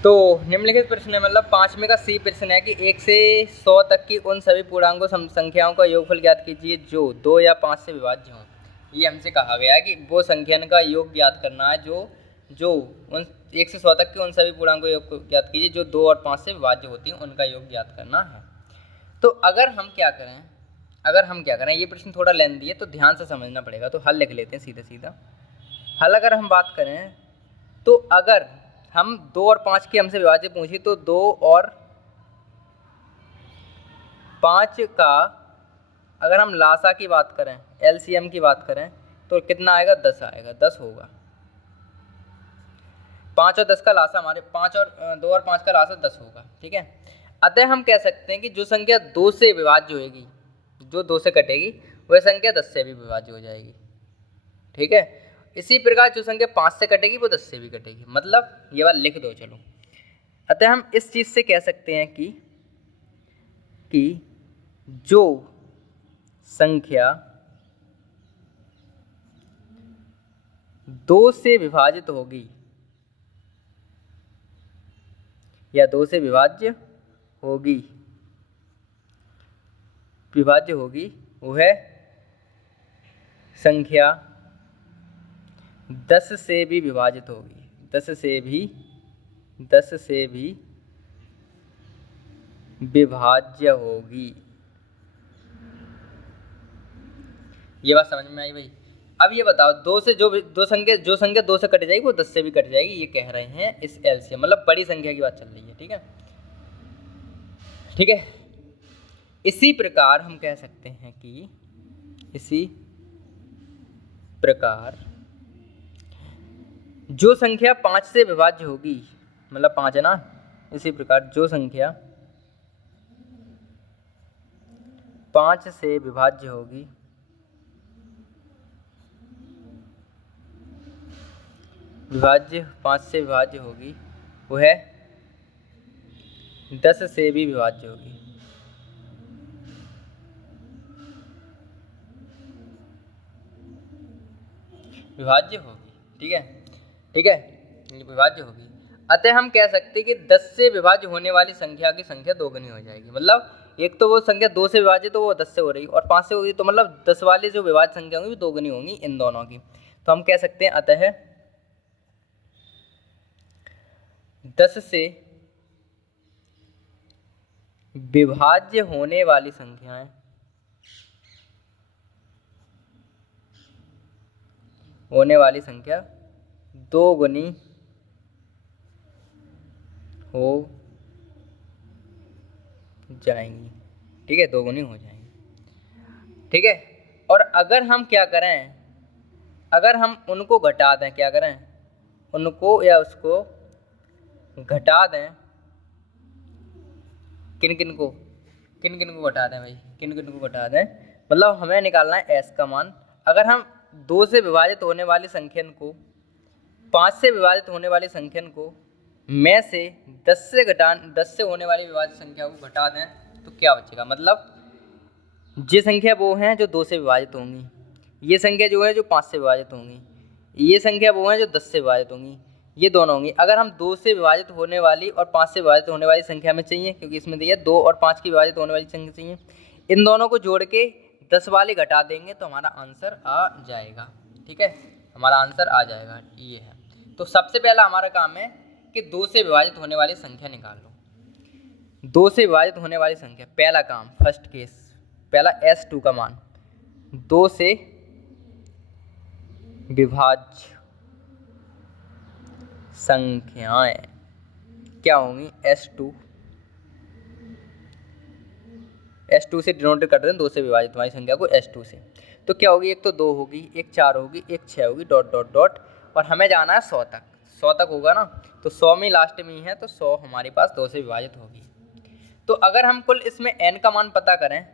तो निम्नलिखित प्रश्न है, मतलब 5वें का सी प्रश्न है कि 1 से 100 तक की उन सभी पूर्णांकों संख्याओं का योगफल ज्ञात कीजिए जो 2 या 5 से विभाज्य हों। ये हमसे कहा गया है कि वो संख्यान का योग ज्ञात करना है जो उन 1 से 100 तक के उन सभी पूर्णांकों का योग ज्ञात कीजिए जो 2 और 5 से विभाज्य होती हैं, उनका योग ज्ञात करना है। तो अगर हम क्या करें, ये प्रश्न थोड़ा लेंथी है तो ध्यान से समझना पड़ेगा। तो हल लिख लेते हैं सीधा सीधा। हल अगर हम बात करें तो अगर हम 2 और 5 की हमसे विभाज्य पूछी तो 2 और 5 का अगर हम लासा की बात करें, एलसीएम की बात करें तो कितना आएगा, 10 आएगा, 10 होगा। 5 और 10 का लासा हमारे 2 और 5 का लासा 10 होगा, ठीक है। अतः हम कह सकते हैं कि जो संख्या 2 से विभाज्य होगी, जो 2 से कटेगी, वह संख्या 10 से भी विभाज्य हो जाएगी, ठीक है। इसी प्रकार जो संख्या 5 से कटेगी वो 10 से भी कटेगी, मतलब ये बात लिख दो चलो। अतः हम इस चीज़ से कह सकते हैं कि जो संख्या 2 से विभाजित होगी या 2 से विभाज्य होगी वह संख्या 10 से भी विभाजित होगी, 10 से भी विभाज्य होगी। ये बात समझ में आई भाई। अब ये बताओ, जो संख्या 2 से कट जाएगी वो 10 से भी कट जाएगी, ये कह रहे हैं इस एलसीएम, मतलब बड़ी संख्या की बात चल रही है, ठीक है। इसी प्रकार हम कह सकते हैं कि इसी प्रकार जो संख्या 5 से विभाज्य होगी, मतलब 5 है ना, इसी प्रकार जो संख्या 5 से विभाज्य होगी वह 10 से भी विभाज्य होगी। ठीक है, विभाज्य होगी। अतः हम कह सकते हैं कि 10 से विभाज्य होने वाली संख्या की संख्या दोगुनी हो जाएगी, मतलब एक तो वो संख्या 2 से विभाजित तो वो 10 से हो रही, और 5 से होगी तो मतलब 10 वाली जो विभाज्य संख्या होंगी वो दोगुनी होंगी इन दोनों की। तो हम कह सकते हैं अतः 10 से विभाज्य होने वाली संख्याएं दोगुनी हो जाएंगी, ठीक है, दोगुनी हो जाएंगी, ठीक है। और अगर हम क्या करें, अगर हम उनको घटा दें, क्या करें, उनको या उसको घटा दें, किन किन को घटा दें भाई, किन किन को घटा दें, मतलब हमें निकालना है एस का मान। अगर हम 2 से विभाजित होने वाली संख्या को 5 से विभाजित होने वाली संख्या को में से 10 से होने वाली विभाज्य संख्या को घटा दें तो क्या बचेगा, मतलब ये संख्या वो हैं जो 2 से विभाजित होंगी, ये संख्या जो है जो 5 से विभाजित होंगी, ये संख्या वो हैं जो 10 से विभाजित होंगी, ये दोनों होंगी। अगर हम 2 से विभाजित होने वाली और 5 से विभाजित होने वाली संख्या में चाहिए, क्योंकि इसमें दिया 2 और 5 की विभाजित होने वाली संख्या चाहिए, इन दोनों को जोड़ के 10 वाली घटा देंगे तो हमारा आंसर आ जाएगा, ठीक है, हमारा आंसर आ जाएगा, ये है। तो सबसे पहला हमारा काम है कि 2 से विभाजित होने वाली संख्या निकाल लो। 2 से विभाजित होने वाली संख्या, पहला काम, फर्स्ट केस, पहला S2 का मान 2 से विभाज्य संख्याएं क्या होंगी, S2 S2 से डिनोट करते हैं 2 से विभाजित हमारी संख्या को S2 से। तो क्या होगी, एक तो 2 होगी, एक 4 होगी, एक 6 होगी, डॉट डॉट डॉट, और हमें जाना है 100 तक। 100 तक होगा ना, तो 100 में लास्ट में ही है, तो 100 हमारे पास 2 से विभाजित होगी। तो अगर हम कुल इसमें n का मान पता करें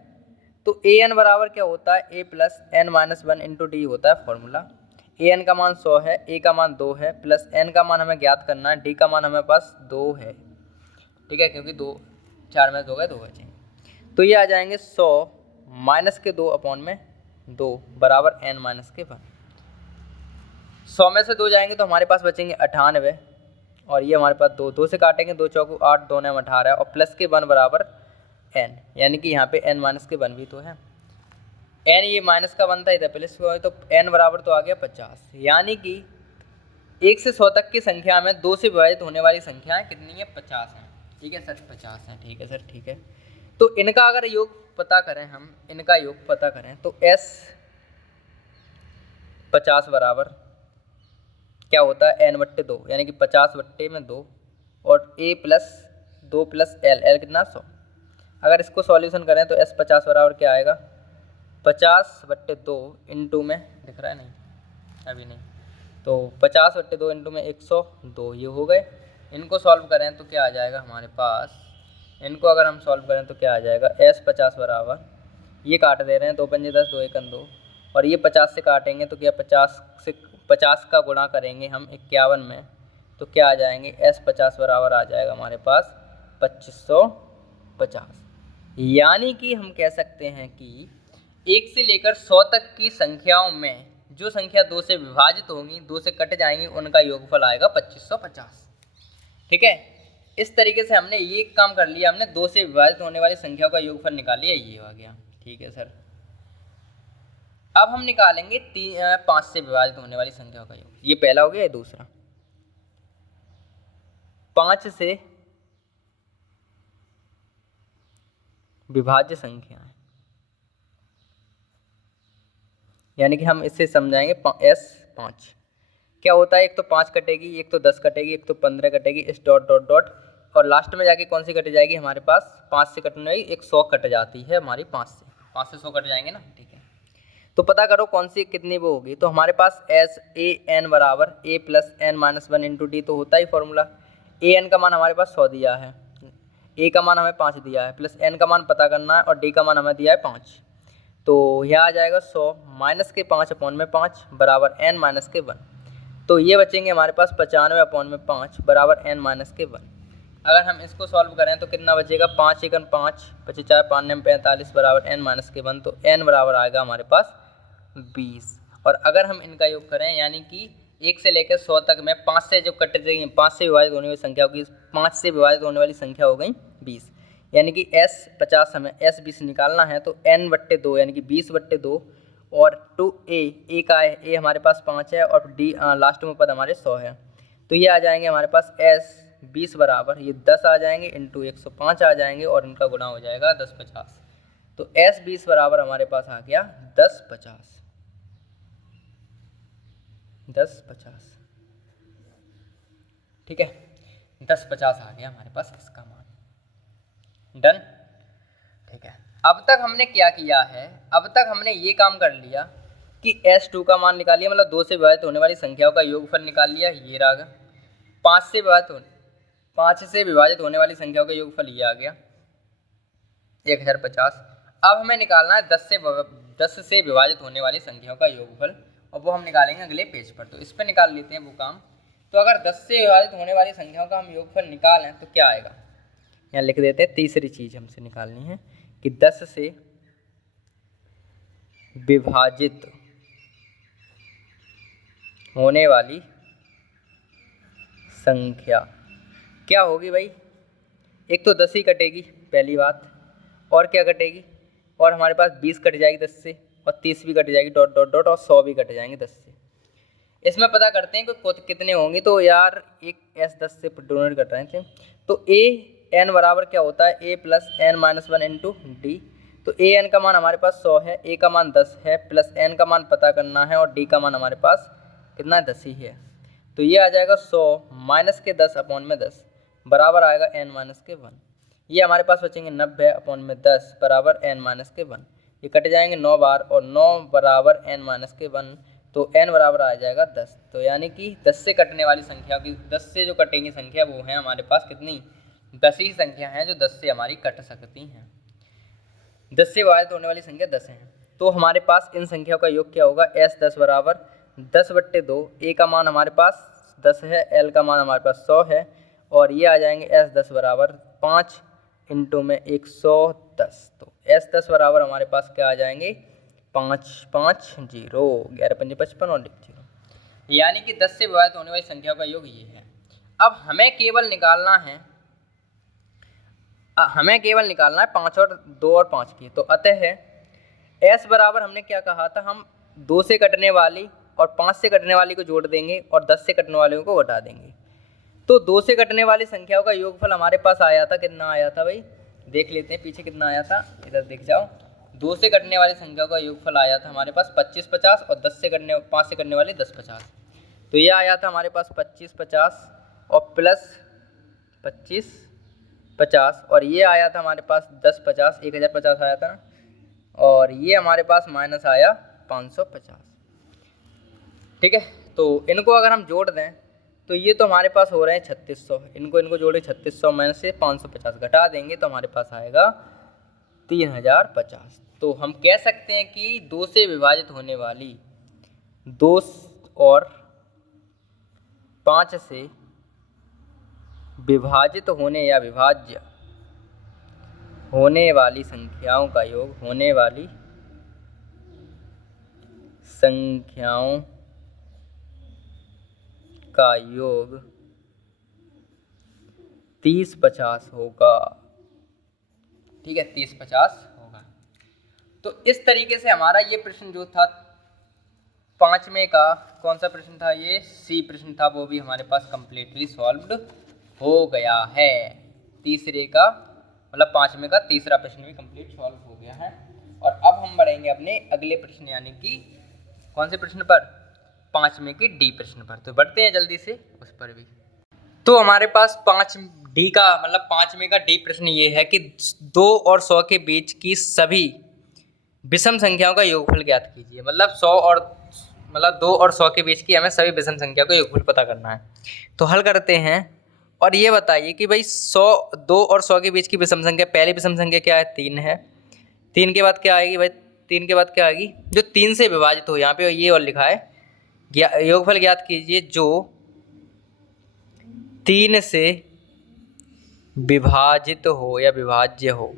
तो an बराबर क्या होता है, a plus n minus 1 into D होता है फॉर्मूला। an का मान 100 है, a का मान 2 है, प्लस n का मान हमें ज्ञात करना है, d का मान हमें पास 2 है, ठीक है, क्योंकि 2 4 में 2 गए 2 बचे। तो ये आ जाएंगे 100 माइनस के 2 अपॉन में 2 बराबर n माइनस के 1। 100 में से 2 जाएंगे तो हमारे पास बचेंगे 98, और ये हमारे पास 2 से काटेंगे, 2 चौको 8, 2 ने 18, और प्लस के 1 बराबर n, यानी कि यहाँ पे n माइनस के 1 भी तो है। n ये माइनस का 1 था, इधर प्लस का, तो n बराबर तो आ गया 50। यानी कि 1 से 100 तक की संख्या में 2 से विभाजित होने वाली संख्याएं कितनी है, 50 हैं। ठीक है सर, 50 हैं, ठीक है सर, ठीक है। तो इनका अगर योग पता करें, हम इनका योग पता करें तो s 50 बराबर क्या होता है, n बट्टे 2, यानी कि 50 बट्टे में 2, और a प्लस 2 प्लस l कितना 100। अगर इसको सॉल्यूशन करें तो s 50 बराबर क्या आएगा, 50 बट्टे 2 इंटू में, दिख रहा है नहीं अभी नहीं, तो 50 बट्टे 2 इंटू में 102, ये हो गए। इनको सॉल्व करें तो क्या आ जाएगा हमारे पास, इनको अगर हम सॉल्व करें तो क्या आ जाएगा, s 50 बराबर, ये काट दे रहे हैं, 2 पंजे 10, 2 एकम 2, और ये 50 से काटेंगे तो क्या 50 का गुणा करेंगे हम 51 में, तो क्या आ जाएंगे, s 50 बराबर आ जाएगा हमारे पास 2550। यानी कि हम कह सकते हैं कि 1 से लेकर 100 तक की संख्याओं में जो संख्या 2 से विभाजित होंगी, 2 से कट जाएंगी, उनका योगफल आएगा 2550। ठीक है, इस तरीके से हमने ये काम कर लिया, हमने 2 से विभाजित होने वाली संख्याओं का योगफल निकाल लिया, ये आ गया। ठीक है सर, अब हम निकालेंगे 5 से विभाजित होने वाली संख्याओं का योग। ये पहला हो गया, ये दूसरा। 5 से विभाज्य संख्या है, यानी कि हम इससे समझाएंगे S5 क्या होता है। एक तो 5 कटेगी, एक तो 10 कटेगी, एक तो 15 कटेगी, इस डॉट डॉट डॉट, और लास्ट में जाके कौन सी कट जाएगी हमारे पास, 5 से कटने वाली, एक 100 कट जाती है हमारी, 5 से 100 कट जाएंगे ना। ठीक है, तो पता करो कौन सी कितनी वो होगी। तो हमारे पास SAN बराबर a plus n minus 1 into D, तो होता ही फॉर्मूला। AN का मान हमारे पास 100 दिया है, a का मान हमें 5 दिया है, प्लस n का मान पता करना है, और d का मान हमें दिया है 5। तो यह आ जाएगा 100 माइनस के 5 अपॉन में 5 बराबर n माइनस के 1। तो ये बचेंगे हमारे पास 95 अपॉन में 5 बराबर n माइनस के 1। अगर हम इसको सॉल्व करें तो कितना बचेगा, 5 एकन 5, 55 5 में 45 बराबर n माइनस के 1। तो n बराबर आएगा हमारे पास 20। और अगर हम इनका योग करें, यानी कि 1 से लेकर 100 तक में 5 से जो कट जाएगी, 5 से विभाजित होने वाली संख्या होगी, 5 से विभाजित होने वाली संख्या हो गई 20, यानी कि S50 हमें S20 निकालना है। तो n बट्टे 2 यानी कि 20 बट्टे 2, और 2a का है, a हमारे पास 5 है, और d लास्ट में पद हमारे 100 है। तो ये आ जाएंगे हमारे पास S20 बराबर, ये 10 आ जाएंगे इंटू 105 आ जाएंगे, और इनका गुणा हो जाएगा 1050। तो S20 बराबर हमारे पास आ गया 1050। ठीक है, 1050 आ गया हमारे पास इसका मान। डन। ठीक है, अब तक हमने क्या किया है, अब तक हमने ये काम कर लिया कि S2 का मान निकाल लिया, मतलब 2 से विभाजित होने वाली संख्याओं का योगफल निकाल लिया, ये रहा। 5 से विभाजित होने वाली संख्याओं का योगफल ये आ गया 1050। अब हमें निकालना है 10 से विभाजित होने वाली संख्याओं का योगफल, और वो हम निकालेंगे अगले पेज पर। तो इस पर निकाल लेते हैं वो काम। तो अगर 10 से विभाजित होने वाली संख्याओं का हम योगफल निकालें तो क्या आएगा, यहाँ लिख देते हैं। तीसरी चीज़ हमसे निकालनी है कि 10 से विभाजित होने वाली संख्या क्या होगी भाई। एक तो 10 ही कटेगी पहली बात, और क्या कटेगी, और हमारे पास 20 कट जाएगी 10 से, और 30 भी कट जाएगी डॉट डॉट डॉट, और 100 भी कट जाएंगे 10 से। इसमें पता करते हैं कि कितने होंगे। तो यार एक S10 से डोनेट कर रहे थे, तो AN बराबर क्या होता है, a plus n minus 1 into D. तो AN का मान हमारे पास 100 है, a का मान 10 है, प्लस n का मान पता करना है, और d का मान हमारे पास कितना है, 10 ही है। तो ये आ जाएगा 100 माइनस के 10 अपॉन में 10 बराबर आएगा n माइनस के 1। ये हमारे पास बचेंगे 90 अपॉन में 10 बराबर n माइनस के 1। ये कट जाएंगे 9 बार और 9 बराबर n माइनस के 1, तो n बराबर आ जाएगा 10। तो यानी कि 10 से कटने वाली संख्या की 10 से जो कटेंगी संख्या वो है हमारे पास कितनी, 10 ही संख्या हैं जो 10 से हमारी कट सकती हैं। 10 से विभाजित होने वाली संख्या 10 है। तो हमारे पास इन संख्याओं का योग क्या होगा, S10 बराबर 10/2। ए का मान हमारे पास 10 है, L का मान हमारे पास 100 है, और ये आ जाएंगे S10 बराबर 5 इंटू में 110। तो S10 बराबर हमारे पास क्या आ जाएंगे, 550, 11×5 = 55 और 0, यानी कि 10 से विभाजित होने वाली संख्याओं का योग ये है। अब हमें केवल निकालना है 5 और 2 और 5 की। तो अतः है S बराबर हमने क्या कहा था, हम 2 से कटने वाली और 5 से कटने वाली को जोड़ देंगे और 10 से कटने वाले को घटा देंगे। तो 2 से कटने वाली संख्याओं का योगफल हमारे पास आया था, कितना आया था भाई, देख लेते हैं पीछे कितना आया था, इधर देख जाओ। 2 से कटने वाली संख्याओं का योगफल आया था हमारे पास 25-50 और 5 से कटने वाली 10-50। तो ये आया था हमारे पास 25-50 और प्लस 25-50, और ये आया था हमारे पास 10-50, 1050 आया था ना, और ये हमारे पास माइनस आया 550। ठीक है, तो इनको अगर हम जोड़ दें तो ये तो हमारे पास हो रहे हैं 3600, इनको जोड़े 3600 में से 550 घटा देंगे तो हमारे पास आएगा 3050। तो हम कह सकते हैं कि 2 से विभाजित होने वाली 2 और 5 से विभाजित होने या विभाज्य होने वाली संख्याओं का योग, होने वाली संख्याओं का योग 30-50 होगा। ठीक है, 30-50 होगा। तो इस तरीके से हमारा ये प्रश्न जो था 5वें का, कौन सा प्रश्न था, ये सी प्रश्न था, वो भी हमारे पास कंप्लीटली सॉल्व्ड हो गया है। तीसरे का मतलब 5वें का तीसरा प्रश्न भी कंप्लीट सॉल्व हो गया है। और अब हम बढ़ेंगे अपने अगले प्रश्न, यानी कि कौन से प्रश्न पर, 5वें के डी प्रश्न पर। तो बढ़ते हैं जल्दी से उस पर भी। तो हमारे पास 5D का मतलब 5वें का डी प्रश्न ये है कि 2 और 100 के बीच की सभी विषम संख्याओं का योगफल ज्ञात कीजिए। मतलब 2 और 100 के बीच की हमें सभी विषम संख्या का योगफल पता करना है। तो हल करते हैं और ये बताइए कि भाई 2 और 100 के बीच की विषम संख्या, पहली विषम संख्या क्या है, 3 है। 3 के बाद क्या आएगी भाई, 3 के बाद क्या आएगी, जो 3 से विभाजित हो, यहाँ पे ये और लिखा है, योगफल ज्ञात कीजिए जो 3 से विभाजित हो या विभाज्य हो,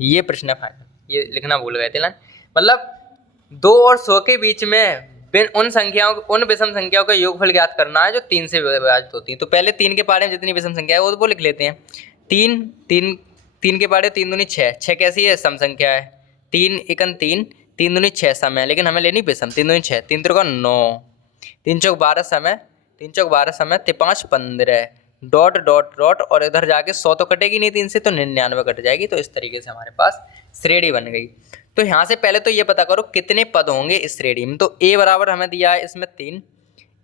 ये प्रश्न है। ये लिखना भूल गए थे ना। मतलब 2 और 100 के बीच में उन विषम संख्याओं का योगफल ज्ञात करना है जो 3 से विभाजित होती है। तो पहले 3 के पारे में जितनी विषम संख्या है वो लिख लेते हैं। 3 के पारे 3 दूनी 6, 6 कैसी है, सम संख्या है। 3 एकन 3, 3 दूनी 6 सम है, लेकिन हमें लेनी विषम। 3 दूनी 6, 3 त्रिका 9, 3 चौक 12 सम है, 3 चौक 12 सम है, 5 15, डॉट डॉट डॉट, और इधर जाके 100 तो कटेगी नहीं 3 से, तो 99 कट जाएगी। तो इस तरीके से हमारे पास श्रेणी बन गई। तो यहाँ से पहले तो ये पता करो कितने पद होंगे इस श्रेणी में। तो ए बराबर हमें दिया है इसमें 3,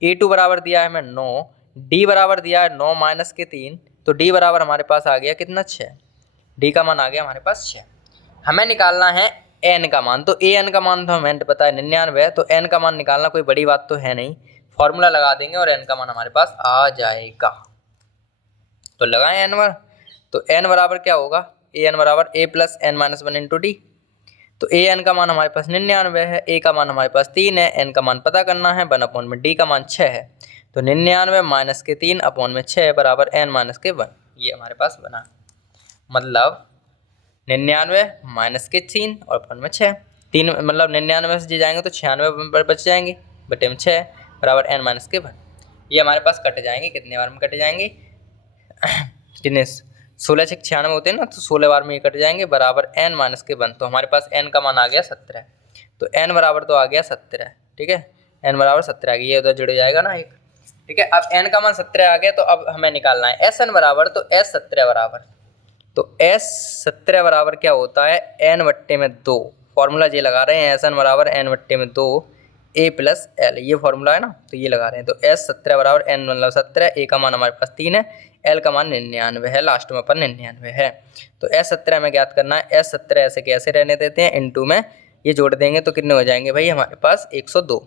A2 बराबर दिया है हमें 9, D बराबर दिया है 9 माइनस के 3, तो D बराबर हमारे पास आ गया कितना, 6। D का मान आ गया हमारे पास 6। हमें निकालना है N का मान। तो AN का मान तो हमें पता है 99, तो N का मान निकालना कोई बड़ी बात तो है नहीं, फॉर्मूला लगा देंगे और N का मान हमारे पास आ जाएगा। तो लगाएं N बार, तो N बराबर क्या होगा, AN बराबर A + N-1 इंटू D। तो AN का मान हमारे पास 99 है, A का मान हमारे पास 3 है, N का मान पता करना है, 1 में D का मान 6 है। तो 99 माइनस के 3 अपॉन में 6 बराबर N-1, ये हमारे पास बना। मतलब 99 माइनस के 3 और अपॉन में 6, 3 मतलब 99 से जाएंगे तो 96 बच जाएंगे, बटे में 6 बराबर N-1। ये हमारे पास कट जाएंगे, कितने बार में कट जाएंगे, कितने 16 से 96 होते हैं ना, तो 16 बार में ये कट जाएंगे, बराबर N-1। तो हमारे पास N का मान आ गया 17। तो N बराबर तो आ गया 17। ठीक है, N बराबर 17 आ गया, ये उधर जुड़ जाएगा ना एक। ठीक है, अब N का मान 17 आ गया, तो अब हमें निकालना है SN बराबर, तो S17 बराबर, तो S17 बराबर क्या होता है, N/2। फॉर्मूला ये लगा रहे हैं, SN बराबर N/2, ए प्लस एल, ये फॉर्मूला है ना, तो ये लगा रहे हैं। तो एस 17 बराबर एन मतलब 17, ए का मान हमारे पास 3 है, एल का मान 99 है, लास्ट में अपन 99 है। तो एस 17 हमें ज्ञात करना है। एस 17 ऐसे कैसे रहने देते हैं, इनटू में ये जोड़ देंगे तो कितने हो जाएंगे भाई हमारे पास 102,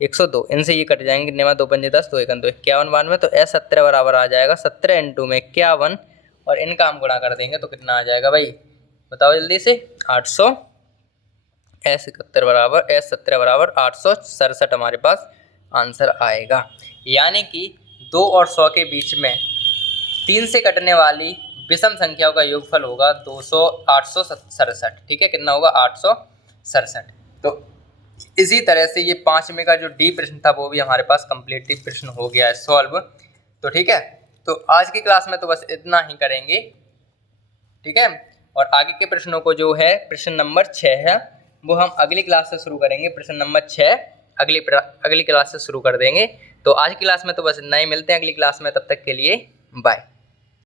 102 इनसे ये कट जाएंगे, कितने में 2 पंजे 10, 2 एकन 2 51 92। तो एस 17 बराबर आ जाएगा 17 इंटू में 51, और इनका हम गुणा कर देंगे तो कितना आ जाएगा भाई, बताओ जल्दी से, 800। एस 17 बराबर 867 हमारे पास आंसर आएगा। यानी कि 2 और 100 के बीच में 3 से कटने वाली विषम संख्याओं का योगफल होगा 867। ठीक है, कितना होगा, 867। तो इसी तरह से ये 5वें का जो डी प्रश्न था वो भी हमारे पास कम्प्लीटली प्रश्न हो गया है सॉल्व। तो ठीक है, तो आज की क्लास में तो बस इतना ही करेंगे। ठीक है, और आगे के प्रश्नों को जो है प्रश्न नंबर 6 है वो हम अगली क्लास से शुरू करेंगे। प्रश्न नंबर 6 अगली क्लास से शुरू कर देंगे। तो आज की क्लास में तो बस इतना ही, मिलते हैं अगली क्लास में, तब तक के लिए बाय।